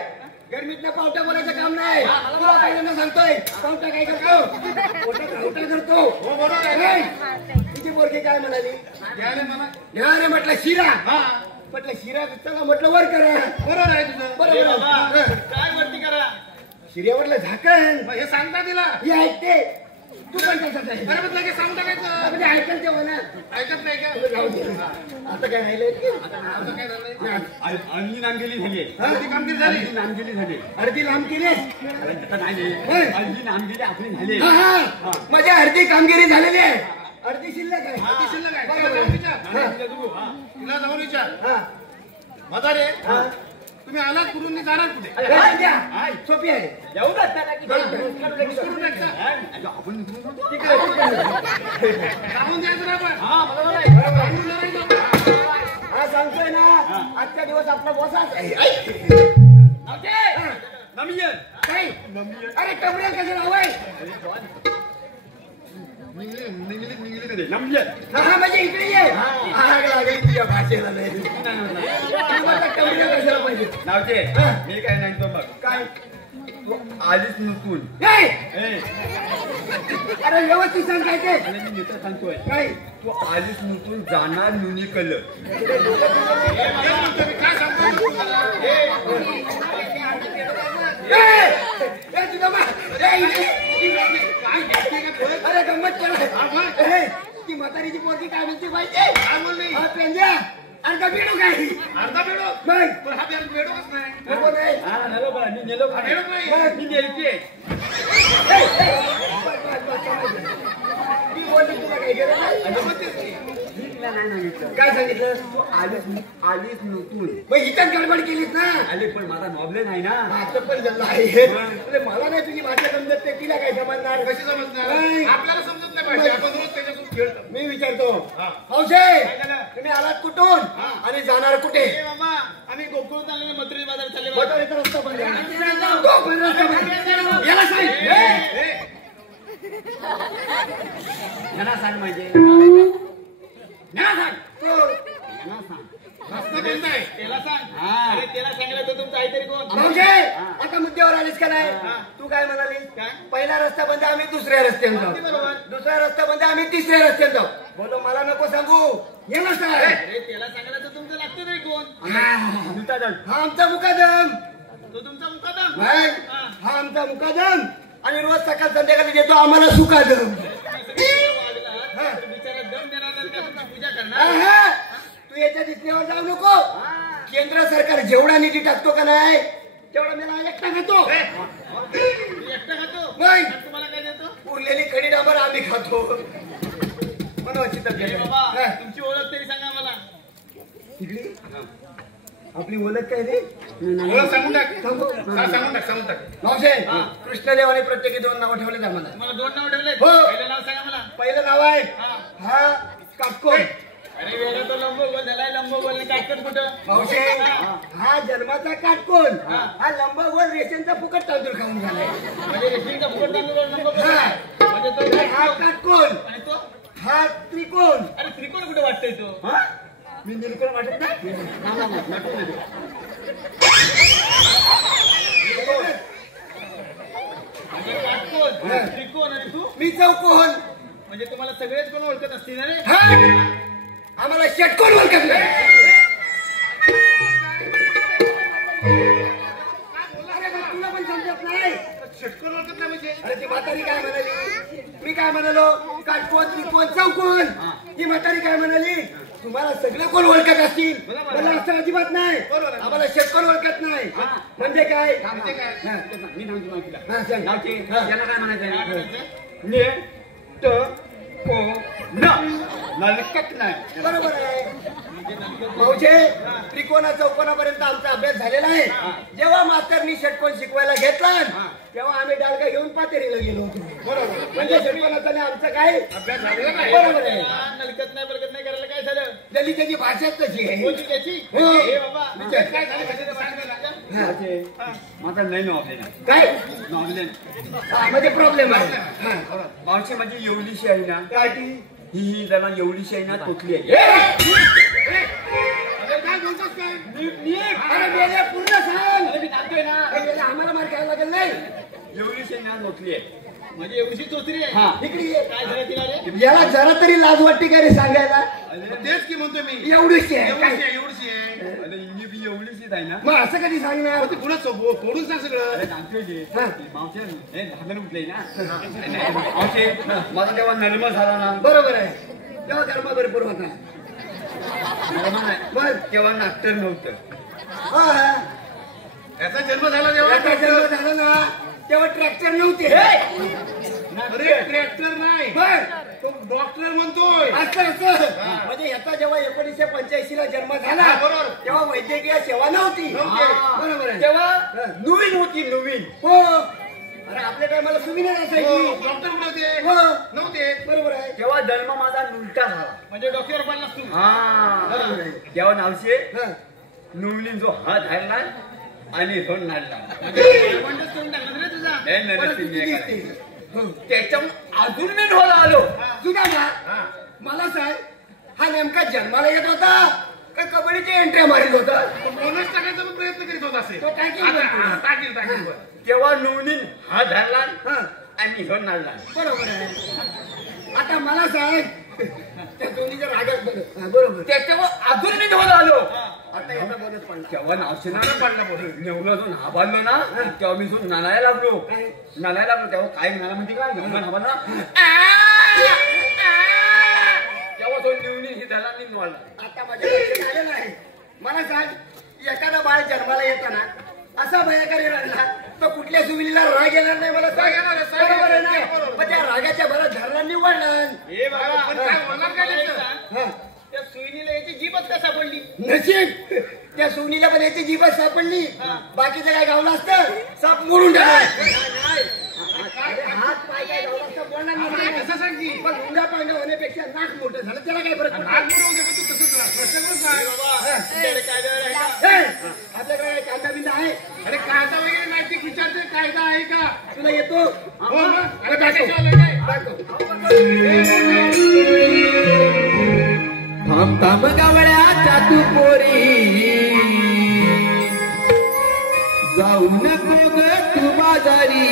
गरमीतनं पावटा बोलायचं काम नाही. तुला पहिल्यांदा सांगतोय पावटा काय करतो. पावटा करतो. हो बरोबर आहे. तिची पोरगी काय म्हणाली. घ्या रे मला. घ्या रे म्हटलं शिरा. हा म्हटलं शिरा चला म्हटलं वर करा. बरोबर आहे तुझं. बरोबर बाबा आहे. काय वरती करा. शिऱ्यावरलं झाकण हे सांगता तिला हे ऐकते. तू पण तसंच आहे. अरे मग लगेच सांगून टाकायचं. म्हणजे ऐकल तेव्हा ना. ऐकत नाही का? जाऊ दे. आता काय राहिलंय? आता काय झालंय? अंगी नामगिरी झाली. ती कामगिरी झाली. अंगी नामगिरी झाली. अर्धी लांब केलीस. आता नाही. अंगी नामगिरी आपली झाली. हा. माझ्या अर्धी कामगिरी झालेली आहे. अर्धी शिल्लक आहे. ती शिल्लक आहे. बरोबर तिला आहे. तिला जाऊन विचार. हा. म्हातारे तुम्ही आलात कुठून आणि जाणार कुठे? काय द्या? सोपी आहे. येऊ जाता की विचारून टाकता. आपण तिकडे सांगून द्यायचं ना आपण. हा मला बोला. सांगून द्यायचं. हा सांगतोय ना. आजचा दिवस आपला बॉसाच आहे. नमियन काय? अरे कमरे कसं नाव आहे? नमियन हा म्हणजे इकडे ये. आग लागली तुझ्या भाषेला नाही. कमरे कशाला पाहिजे? नावचे मी काय नाही तो बघ काय? तू आलीच नसून नाही. ए अरे व्यवस्थित सांग काय ते. आणि मी नेता सांगतोय काय? तू आलीच नसून जाणार नुनी कल काय सांगतो तुम्हाला? अरे गंमत केलं. ती म्हातारीची पोरगी काय म्हणते पाहिजे? काय बोलली? हा पेंद्या आणि का बिडू काय? अर्धा बेडो. नाही. पण हा बेडोच नाही. नको नाही. हा नेलो बरं मी नेलो खा बेडोच नाही. मी नेलते ती बोलली तुला काय गरज नाही. काय सांगितलं? तू आलीच नसून मग इथं गडबड केलीस ना. आले पण माझा नॉबले नाही ना माझं पण जमलं आहे. अरे मला नाही तुझी भाषा समजत ते तिला काय समजणार? कशी समजणार? नाही. आपल्याला समजत नाही पाहिजे. आपण रोज त्याच्यासोबत खेळतो. मी विचारतो हा. हौशे झालं? तुम्ही आलात कुठून आणि जाणार कुठे? ए मामा आम्ही गोकुळ चालले मथुरे बाजार चालले बटाट्याचा रस्ता बंद आहे. तो पण रस्ता बंद आहे. याला सांग. यांना सांग म्हणजे याला सांग. तो रस्ता बंद आहे. त्याला सांग. हा. अरे त्याला सांगितलं तर तुमचं आईतरी कोण? हौशे आता मुद्द्यावर आलीस का नाही? तू काय म्हणालीस? काय? पहिला रस्ता बंद आहे, आम्ही दुसऱ्या रस्त्याने अगदी जाऊ. बरोबर. दुसरा रस्ता बंद आहे, आम्ही तिसऱ्या रस्त्याने जाऊ. बोलो मला नको सांगू. याला सांग. अरे त्याला सांगितलं तर तुमचं लागतं नाही कोण? हा आमचा मुकादम. तो तुमचा मुकादम. नाही. हा. हा आमचा मुकादम आणि रोज सकाळ संध्याकाळी देतो आम्हाला सुकादम. सगळे वागला तर बिचारा दम देणार नाही का तुमची पूजा करणार? आहा. तू याच्या दिसण्यावर जाऊ नको. केंद्र सरकार जेवढा निधी टाकतो का नाही तेवढा मला एकटा खातो. तू एकटा खातो? नाही. आणि तुम्हाला काय देतो? उरलेली खडी डांबर आम्ही खातो. मनवाची ए तब्येत बाबा आहे. तुमची ओळख तरी सांगा मला. इकडे आपली ओळख काय रे? ओळख सांगून टाक. सांगू? सांगून टाक. सांगून टाक. मावशे कृष्णदेवाने प्रत्येकी 2 नावं ठेवले आम्हाला. तुम्हाला 2 नाव ठेवले. हो. पहिलं नाव सांगा मला. पहिलं नाव आहे हा. हा काटकोण. अरे वेगळा तो लंबोगोल झालाय. लंबोगोल काटकन कुठं? मावशे हा जन्माचा काटकोण. हा लंबगोल रेशनचा फुकट तांदूळ खाऊन झालाय. म्हणजे रेशीमचा फुकट तांदूळ लंबोगोल. हा. म्हणजे तो हा काटकोण. आणि तो? हा त्रिकोण. अरे त्रिकोण कुठे वाटतोय तो? हा? मी निर्कोण वाटत नाही. म्हणजे काटकोण, त्रिकोण आणि तू? मी चौकोन. म्हणजे तुम्हाला सगळेच कोण ओळखत असतील ना रे? हा आम्हाला षटकोन ओळखत नाही. अरे मग तुला पण समजत नाही. षटकोन ओळखत नाही म्हणजे? अरे ती म्हातारी काय म्हणाली? मी काय म्हणालो? काटकोन त्रिकोण चौकोन. ती म्हातारी काय म्हणाली? तुम्हाला सगळे कोण ओळखत असतील. मला असं अजिबात नाही. आम्हाला षटकोन ओळखत नाही. म्हणजे काय? म्हणजे काय? हा. मी सांगतो तुला हा, सांग. नावचे हा. याला काय म्हणायचं काय आहे? म्हणायचं? ने त को न नलकत नाही. बरोबर आहे. भाऊचे त्रिकोणा चौकोनापर्यंत आमचा अभ्यास झालेला आहे. जेव्हा मास्तरनी षटकोन शिकवायला घेतला तेव्हा आम्ही डालगा घेऊन पातेरीला गेलो होतो. बरोबर. म्हणजे षटकोनाचा आणि आमचं काय अभ्यास झालेला नाही. बरोबर आहे. हा, नलकत नाही बलकत नाही करायला काय झालं? दलिताची भाषाच तशी आहे. कोणती त्याची? हो. हे बाबा विचार. काय झालं म्हणजे ते सांगा ना. हा. माझा नाही नॉबले नाही काय नॉबले हा, म्हणजे प्रॉब्लेम आहे. हा. मावशी माझी एवढीशी आहे ना काय ती ही जरा एवढीशी आहे ना तोतली आहे. अरे काय बोलतोस काय? अरे मेले पूर्ण सांग. अरे मी सांगतोय ना. हे मेले आम्हाला मार खायला लागेल नाही. एवढीशी आहे ना तोतली आहे. म्हणजे एवढी चोचरी आहे. हा. इकडे ये. काय झालं तिला रे? याला जरा तरी लाज वाटते का रे सांगायला? तेच की म्हणतोय मी. एवढीशी आहे एवढीशी काय? आहे, एवढीशी आहे. आणि ही बी एवढीशी आहे ना मग असं कधी सांगणार ते पुढे फोडून सांग सगळं. अरे सांगतोय ते. हा. मावशे हे धागण उठले ना मावशे माझा तेव्हा नर्म झाला ना बरोबर आहे तेव्हा कर्म भरपूर होता मग तेव्हा नाट्य नव्हतं हा, हा. याचा जन्म झाला जेव्हा याचा जन्म झाला ना तेव्हा ट्रॅक्टर नव्हते अरे ट्रॅक्टर नाही बर तो डॉक्टर म्हणतोय. असं असं म्हणजे याचा जेव्हा 1985 ला जन्म झाला हा, बरोबर. तेव्हा वैद्यकीय सेवा नव्हती नव्हती. हा, बरोबर आहे तेव्हा नवीन होती नवीन हो अरे आपल्या टायमाला सुविधा नसायची डॉक्टर कुठे होते? हो नव्हते. बरोबर आहे तेव्हा जन्म माझा उलटा झाला म्हणजे डोक्यावर पडला तू हा तेव्हा नावशे हा. नवलीन जो हात धरला आणि तो नाडला म्हणतोच करून टाकलं रे तुझा. हे नरसिंह किती हे दिसते? करायचं. हो. त्याच्यामुळे अजून मी ढोला आलो तुझा ना मला सांग हा नेमका जन्माला येत होता का कबड्डीची एंट्री मारित होता बोनस टाकायचा पण प्रयत्न करीत होता असेल. तो टाकील आता, बरं. हा, टाकील टाकील बरं. तेव्हा नवलीन हात धरला हा आणि तो नाडला बरोबर आहे आता मला सांग त्या दोन्हीच्या रागात बघ. हा, बरोबर त्याच्यावर अजून मी ढोला आलो आता याचा बोनस पडला तेव्हा नावशेना पडला नेवला जो नाबादलो ना तेव्हा मी जो नालायला लागलो तेव्हा काय म्हणाला म्हणजे काय नेवला नाबादला तेव्हा तो निवणी ही दलांनी निवडला आता माझ्या लक्षात आलं नाही मला सांग एखादा बाळ जन्माला येताना असा भयकारी राहिला तर कुठल्या सुविधेला राग येणार नाही मला सांग येणार आहे, साहेब. बरोबर आहे ना बरोबर. पण त्या रागाच्या भरात धरला निवडला हे बाबा पण काय बोलणार काय त्याचं? हा त्या सुईनीला याची जीभच का सापडली नशीब त्या सोनीला पण याची जीभच सापडली बाकीचं काय गावलं असतं साप मोडून टाकला हात पाय काय गावलं असतं बोलणार काय नाही कसं सांग की? पण हुंडा पांडव होण्यापेक्षा नाक मोठं झालं त्याला काय फरक नाक मोठं होते पण तू तसंच राहा. प्रश्न पण सांग. तुझ्याकडे कायद्यावर आहे का? आपल्याकडे काय कांदा बिंदा आहे अरे कायदा वगैरे नाही ते विचारते कायदा आहे का? तुला येतो हो मग? अरे दाखव. टाकायचं आलं काय? थांब थांब गवळ्याच्या तू पोरी जाऊ नको ग तू बाजारी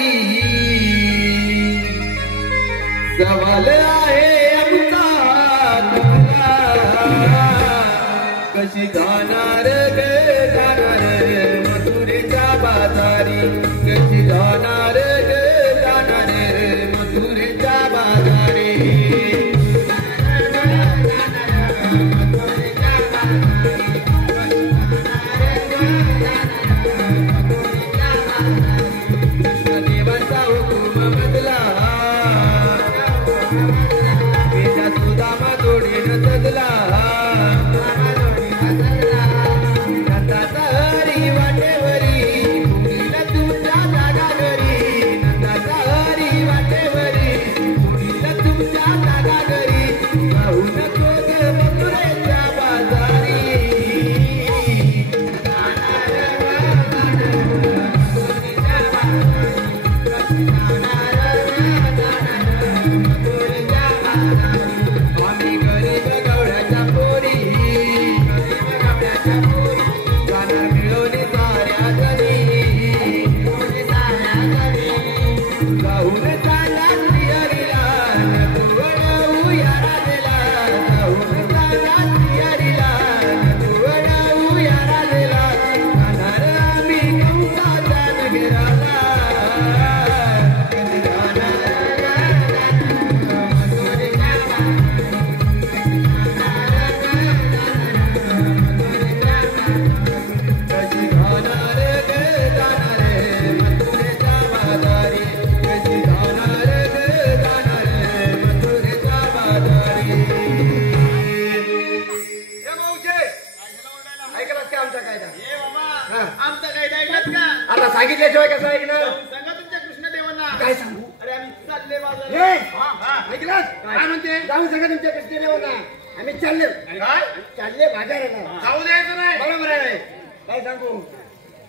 सवाल आहे आमचा तुला कशी जाणार ग जाणार मथुरेच्या बाजारी कशी जाणार ग जाणार मथुरेच्या बाजारी देवाचा हुकुम बदला वेदा सुदामा जोडीन सजला नंदाचा हरी वाटेवरी पुरीला तुमच्या जागा घरी नंदाचा हरी वाटेवरी पुरीला तुमच्या जागा घरी जाऊ नको ग मथुरेच्या बाजारी आम्ही गरीब गवळ्याच्या पोरी जाणार मिळवली साऱ्या जणी जाऊन चाला श्रीहरीला नटवडवू या राजेला जाऊन चाला श्रीहरीला नटवडवू या राजेला जाणार आम्ही कंसाच्या नगराला कधी जाणार कशी जाणार ग जाणार मथुरेच्या बाजारी कशी जाणार ग जाणार मथुरेच्या बाजारी हे मावशे ऐकलास का आमचा कायदा ए बाबा हा. आमचा कायदा ऐकत का आता सांगितल्याशिवाय कसं ऐकणार सांगा तुमच्या कृष्णदेवांना काय सांगू अरे आम्ही चालले बाजार हे ऐकलास काय म्हणते? जाऊन सांगा तुमच्या कृष्णदेवांना आम्ही चालले काय? चालले बाजाराला जाऊ द्यायचं नाही. बरोबर आहे काय सांगू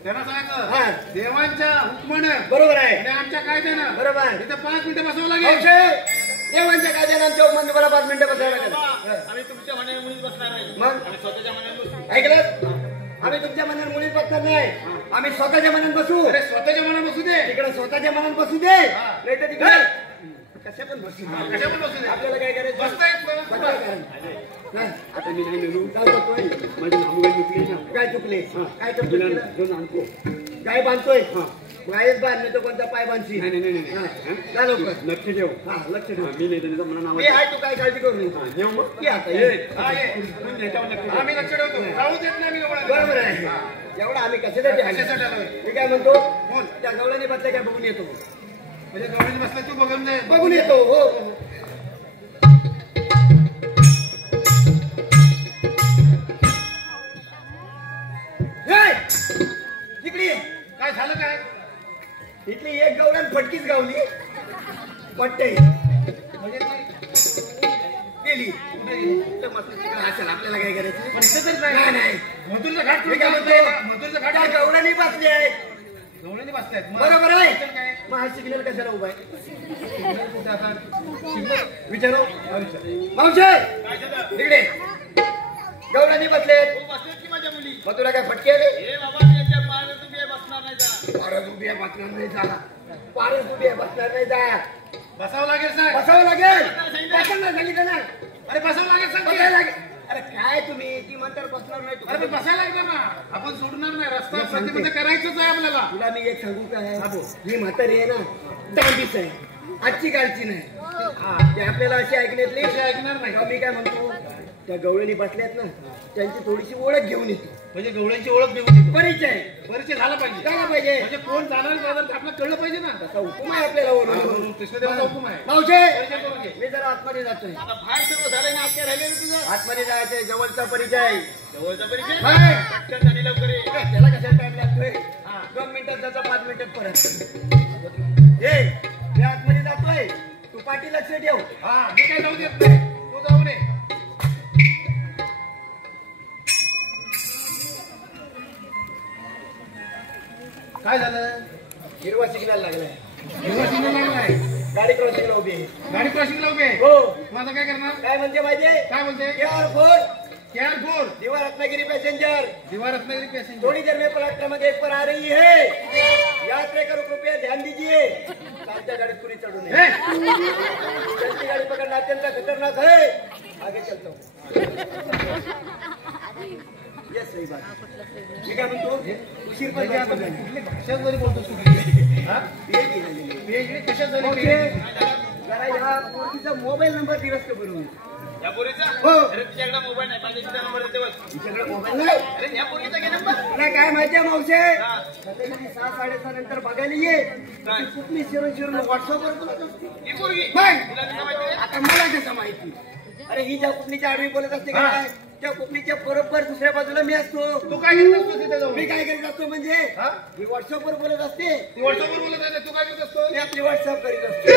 त्यांना हा. सांगायचं देवांच्या हुकमानं बरोबर आहे आणि आमच्या कायद्यानं बरोबर इथं 5 मिनिटं बसवावं लागेल. मावशे देवांच्या कायद्यानं आमच्या उमंद मला 5 मिनिटं बसायला लागेल आम्ही तुमच्या मनाने मुलीच बसणार आहे मग आम्ही स्वतःच्या मनाने बसू ऐकलं आम्ही तुमच्या मनात मुलीत बसणार नाही आम्ही स्वतःच्या मनात बसू अरे स्वतःच्या मनात बसू दे. तिकडे स्वतःच्या मनात बसू दे नाही तर तिकडे कशा पण बसू कशा पण बसू दे. आपल्याला काय करायचं बसता येत ना? बसता कारण. हा, आता मी नाही नेलो काय करतोय माझी नामुगाई चुकली ना काय चुकले काय तुला चुकले घेऊन आणतो गाय बांधतोय हा. गायच बांधणे तो कोणता पाय बांधशी नाही नाही नाही हा. नाही जा लवकर लक्ष ठेव हा लक्ष हा, ठेव मी नाही देणार मला नाव मी आहे तू काय काळजी करू नये नेऊ मग ये आता, ये. ये. हा, ये. मी नेत्यावर लक्ष ठेव. आम्ही लक्ष ठेवतो. राहू देत नाही मी गवळण. बरोबर आहे एवढं आम्ही कशासाठी आहे? कशासाठी आलोय? मी काय म्हणतो त्या गवळणी बसल्या काय बघून येतो म्हणजे गवळणी बसला तू बघून दे. बघून येतो हो हे! इकडे ये. काय झालं काय? इथली एक गवळण फटकीच गावली पट्टे म्हणजे ती गेली तर मस्त तिकडे असेल आपल्याला काय करायचं पण इथं तर नाही नाही. नाही मथुरचं घाट मी कुठे काय गेलं म्हणतो होतं? मथुरचं घाट त्या गवळणी बसली आहेत गवळणी बसतायत. मग बरोबर इथं आहे काय? मग हा सिग्नल कशाला उभा आहे तिथं आता शिकलो. विचारू मावशे तिकडे गवळणी बसलेत मग तुला काय फटके आले पारस उभ्या बसणार नाही झाला पारस उभ्या बसणार नाही जा बसावं लागेल साहेब. बसावं लागेल बसायला सांगितलं ना अरे बसावं लागेल सांग बसायला की. लागेल अरे काय तुम्ही ती म्हणतात बसणार नाही अरे पण बसायला लागलं ना. आपण सोडणार नाही. रस्ता प्रतिबंध करायचंच आहे आपल्याला. तुला मी एक सांगू काय ही म्हातारी आहे ना दांडीच आहे आजची कालची नाही ते आपल्याला अशी ऐकण्यातली अशी ऐकणार नाही. मी काय म्हणतो त्या गवळणी बसल्यात ना त्यांची थोडीशी ओळख घेऊन येतो म्हणजे गवळ्यांची ओळख देऊ तिथे. परिचय परिचय झाला पाहिजे. काय पाहिजे म्हणजे कोण जाणार आपल्याला कळलं पाहिजे ना. तसा हुकूम आहे आपल्याला वरून. कृष्णदेवाचा हुकूम आहे. मावशे परिचय करून घे. मी जरा आतमध्ये जातोय बाहेर सर्व झालं ना. आजच्या राहिले तुझं आतमध्ये जायचंय जवळचा परिचय जवळचा परिचय. हाय. पटकन झाली लवकर ये. त्याला कशाला टाइम लागतोय 2 मिनिटात जातो 5 मिनिटात परत ये मी आतमध्ये जातोय तू पाठी लक्ष ठेव हा मी काय जाऊ देत नाही. तू जाऊ नये. काय झालं? हिरवा सिग्नल लागलाय हिरवा सिग्नल लागलाय. गाडी क्रॉसिंगला उभी आहे. गाडी क्रॉसिंगला उभे आहे. हो माझं काय करणार? काय म्हणते माहितीये काय बोलते? KR4 KR4 दिवा रत्नागिरी पैसेंजर दिवा रत्नागिरी पैसेंजर. थोड़ी देर में प्लेटफॉर्म क्रमांक 1 पर आ रही है यात्रेकरों कृपया ध्यान दीजिए चालत्या गाडीत कुणी चढू नये ए, चलती गाड़ी पकड़ना अत्यंत खतरनाक है आगे चलता हूँ ये सही बात ठीक आहे म्हणतो उशीर पण म्हणजे आता जायचं नाही. कुठली भाषा जरी बोलतो तू. हा? PhD झालेली आहे. PhD कशात झाली? मग PhD? ते जरा या पोरगीचा मोबाईल नंबर दिवस का बरोबर या पोरीचा? हो अरे तुझ्याकडे मोबाईल नाही. माझ्या इथे नंबर देते बस. तुझ्याकडे मोबाईल नाही अरे या पोरीचा घे नंबर. तुला काय माहितीये मावशे सकाळी 6-6:30 नंतर बघायला ये ती कुठली शिरून व्हॉट्सअपवर बोलत असते ही पोरगी. मग तुला कसं माहिती आहे? आता मला कसं माहिती अरे ही ज्या कुठलीच्या आडवी बोलत असते का काय त्या कुठलीच्या बरोबर दुसऱ्या बाजूला मी असतो तू काय करत असतो तिथे जाऊन? मी काय करीत असतो म्हणजे हा? ही व्हॉट्सअपवर बोलत असते तू व्हॉट्सअपवर बोलत आहे ना, तू काय करत असतो? मी आपली व्हॉट्सअप करीत असतो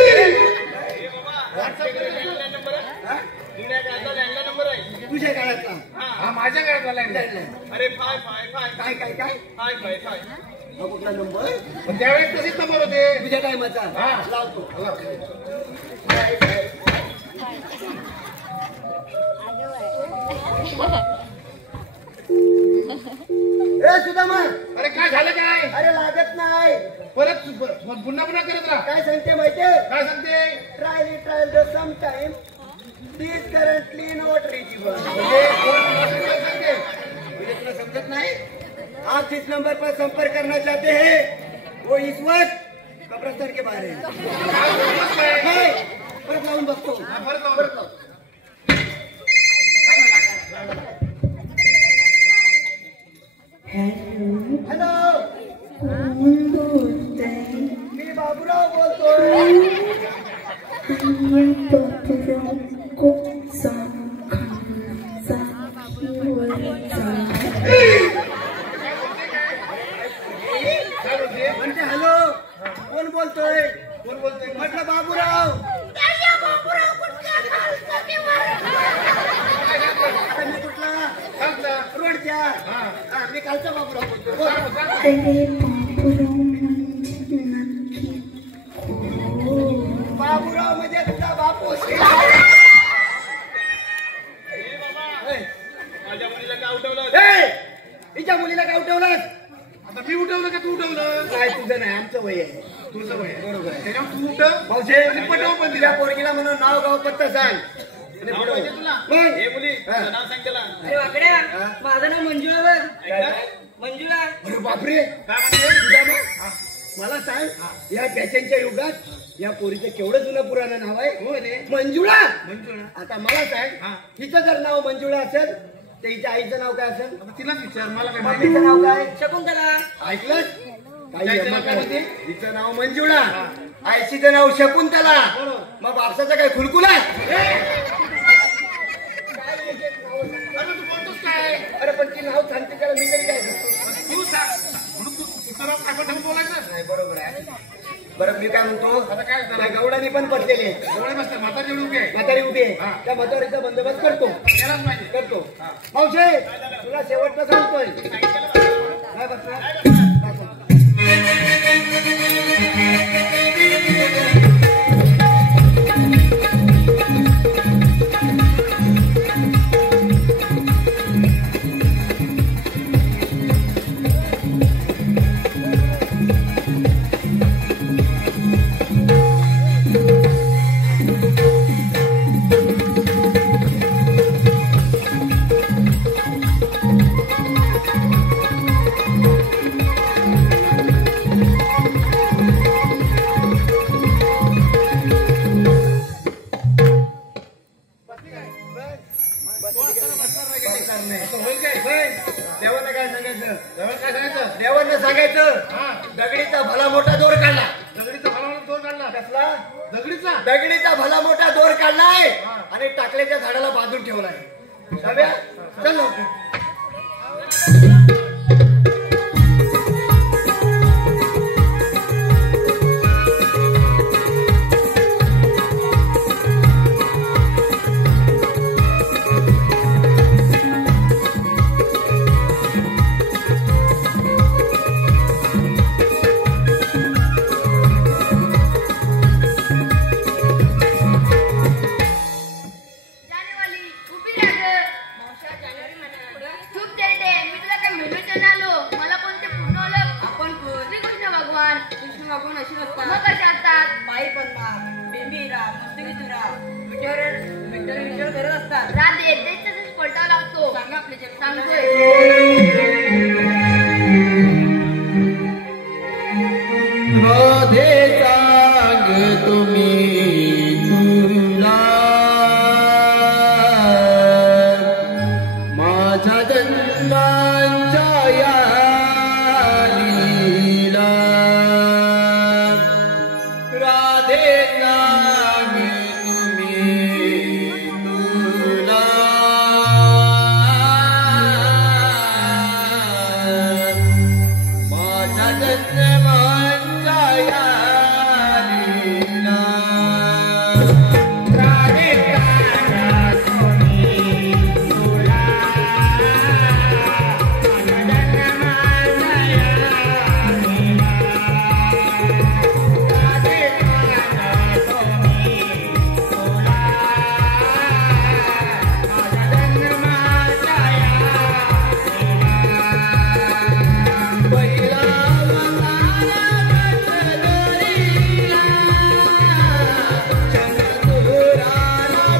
व्हॉट्सअपवर लँडलाईन नंबर आहे. हा? जुन्या काळातला लँडलाईन नंबर आहे. तुझ्या काळातला हा माझ्या काळातला लँडलाईन. Landline. अरे फाय फाय फाय काय काय काय फाय फाय फाय. हा कुठला नंबर पण त्यावेळेस तसेच नंबर होते. तुझ्या टायमाचा हा. लावतो ए सुदामा अरे काय झालं काय? अरे लागत नाही परत पुन्हा पुन्हा करत राहा. काय सांगते माहितीये काय सांगते? Trial the some time this currently not reachable म्हणजे काय सांगते? मुझे तुला समझत नहीं आप जिस नंबर पर संपर्क करना चाहते हैं वो इस वक्त कब्रिस्तान के बाहर है है, परत लावून बघतो हा, परत लाव, परत लाव. हॅलो मी बाबूराव बोलतोय काय बोलते? म्हणते हॅलो कोण बोलतोय कोण बोलतोय? म्हटलं बाबूराव आता मी कुठला सांग ना. रोडच्या हा. हा, मी कालचा बाबूराव बोलतोय सांग, सांग. अरे बाबूराव म्हणजे नक्की बाबूराव म्हणजे तुझा बापूस माझ्या मुलीला काय उठवलं? हिच्या मुलीला काय उठवलं आता मी उठवलं का तू उठवलं? काय तुझं नाही आमचं वय आहे तुझं वय आहे. बरोबर आहे. त्याच्यावर तू उठ मावशे आणि पटव पण तिला तिला. पोरगीला म्हणून नाव गाव पत्ता सांग आणि नाव पुढं. पाहिजे तुला? मग? हे मुली हा. तुझं नाव सांग त्याला. अरे वाकड्या हा? माझं नाव मंजुळा बघ. काय? मंजुळा. अरे बापरे काय म्हणते? तुझा नाव? मला सांग या फॅशनच्या युगात या पोरीचं केवढं जुनं पुराणं नाव आहे हो रे मंजुळा. मंजुळा. आता मला सांग हा. हिचं जर नाव मंजुळा असेल तर हिच्या आईचं नाव काय असेल आता तिलाच विचार मला काय माहिती. मम्मीचं नाव काय शकुंतला. ऐकलंस काही त्याचं यमक नाव काय नाही. म्हणते? हिचं नाव मंजुळा आयशीचं नाव शकुंतला मग बापसाचं काय खुलकुला अरे तू बोलतोस काय? अरे पण ती नाव सांगते त्याला मी तरी काय करतो? तू सांग म्हणून तू तुझं नाव काय पण बोलायचं नाही बरोबर आहे बरं मी काय म्हणतो आता काय झालं? त्या गौडाने पण पटलेले एवढे बसते म्हातारी जेवढी उभी आहे. म्हातारी उभी आहे हा. त्या म्हातारीचा बंदोबस्त करतो त्यालाच माहिती. करतो मावशे तुला शेवटचं सांगतोय काय बसला देवांना काय सांगायचं जवळ काय सांगायचं? देवांना सांगायचं हा. दगडीचा भला मोठा दोर काढला दगडीचा भला दोर काढला. कसला दगडीचा दगडीचा भला मोठा दोर काढलाय हा. आणि टाकल्याच्या झाडाला बांधून ठेवलाय शाम्या, चल लवकर. जानेवाली उभी राहा गं. चूप तेरडे, मी तुला काय मेनूच्या आलो. मला कोणते पूर्ण ओळख? आपण कोण? श्रीकृष्ण भगवान. कृष्ण भगवान अशी मग नसतात. कसे असतात? बाई पन्ना बेंबीरा मस्तुकीतुरा विठ्ठल करत असतात. राधे देशचा पलटावा लागतो. सांगा आपले जग सांगतोय. राधे सांग तुम्ही तुला माझ्या जन्मांच्या या लीला राधे सांग तुम्ही तुला माझ्या जन्मांच्या या लीला राधे सांग तुम्ही तुला माझ्या जन्मांच्या या लीला राधे सांग तुम्ही तुला माझ्या जन्मांच्या पहिला चंद्रपुराला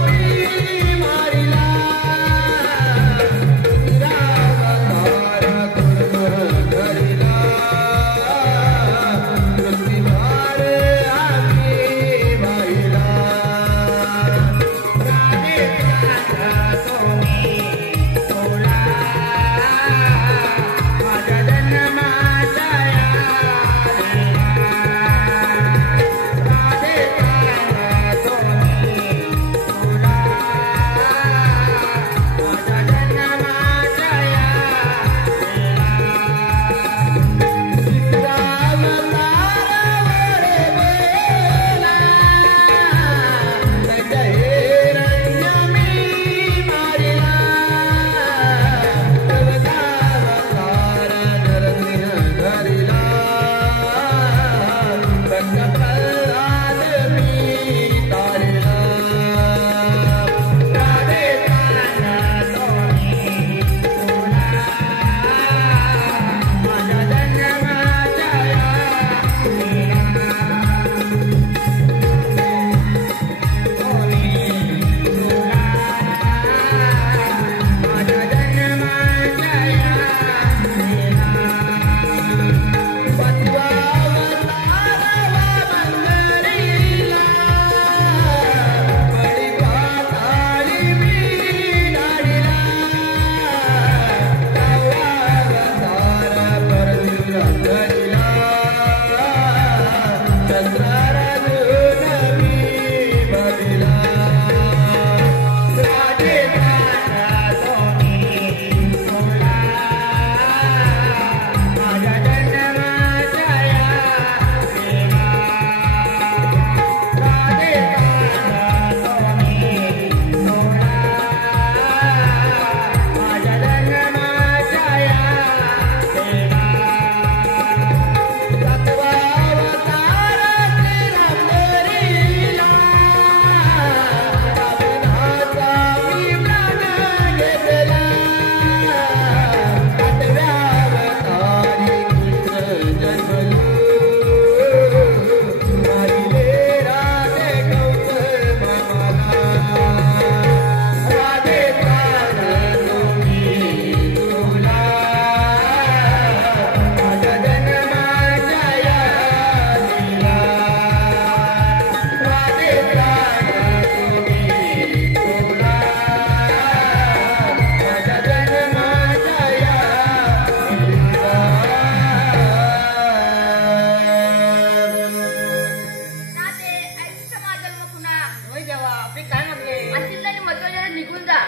असतील आणि मथुरेला निघून जा.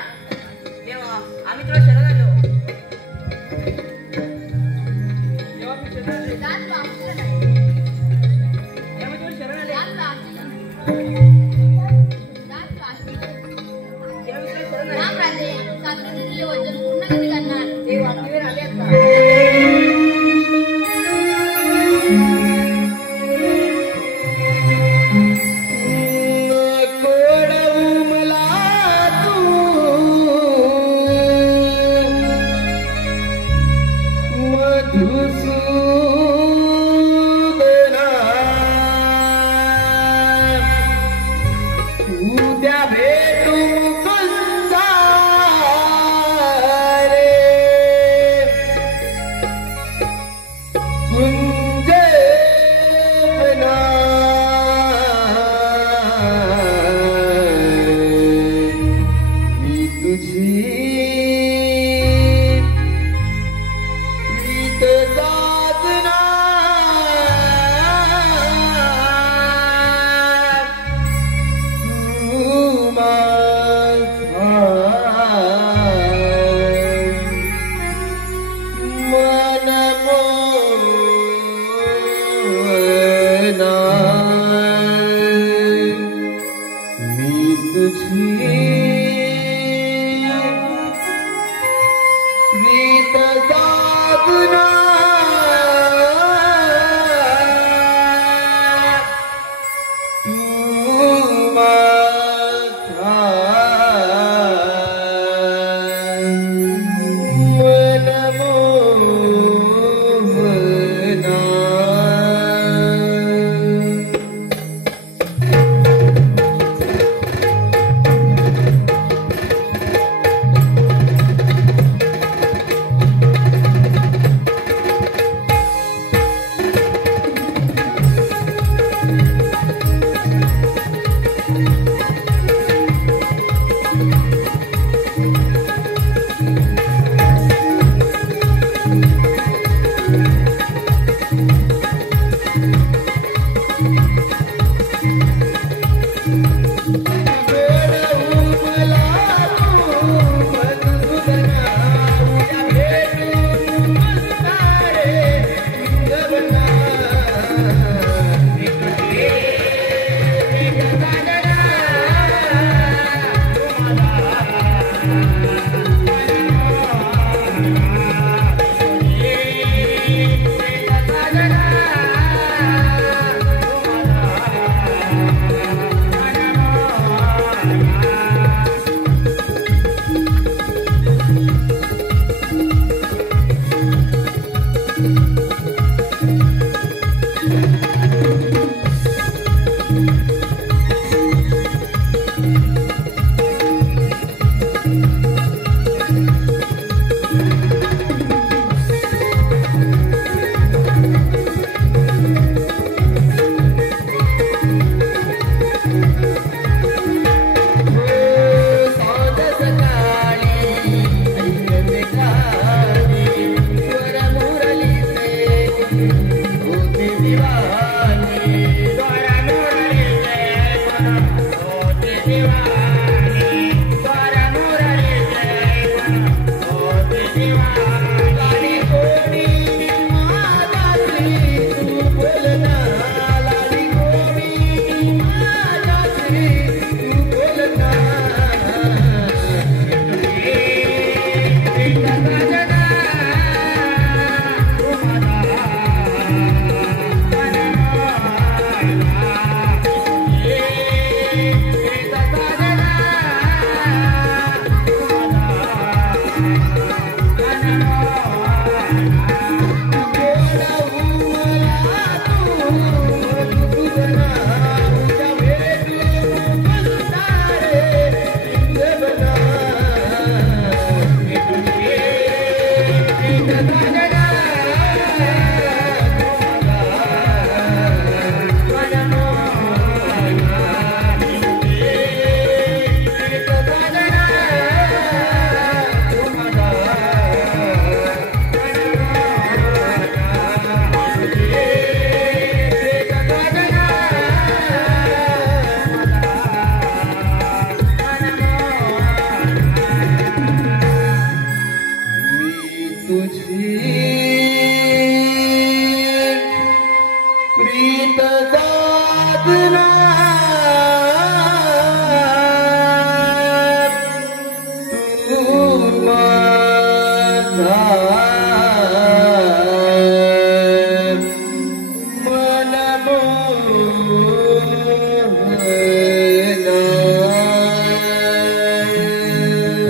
देवा आम्ही तुला शरण आलो. देवा मी शरण आले. जा तू आमच्या नाही. देवा मी तुला शरण आले. जा तू आमच्या नाही. जा तू आमच्या नाही. देवा मी तुला शरण आले. राम राजे सासरे दिलेले वचन पूर्ण कधी करणार? ते वाटेवर आले आता.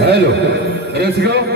हॅलो रसगाव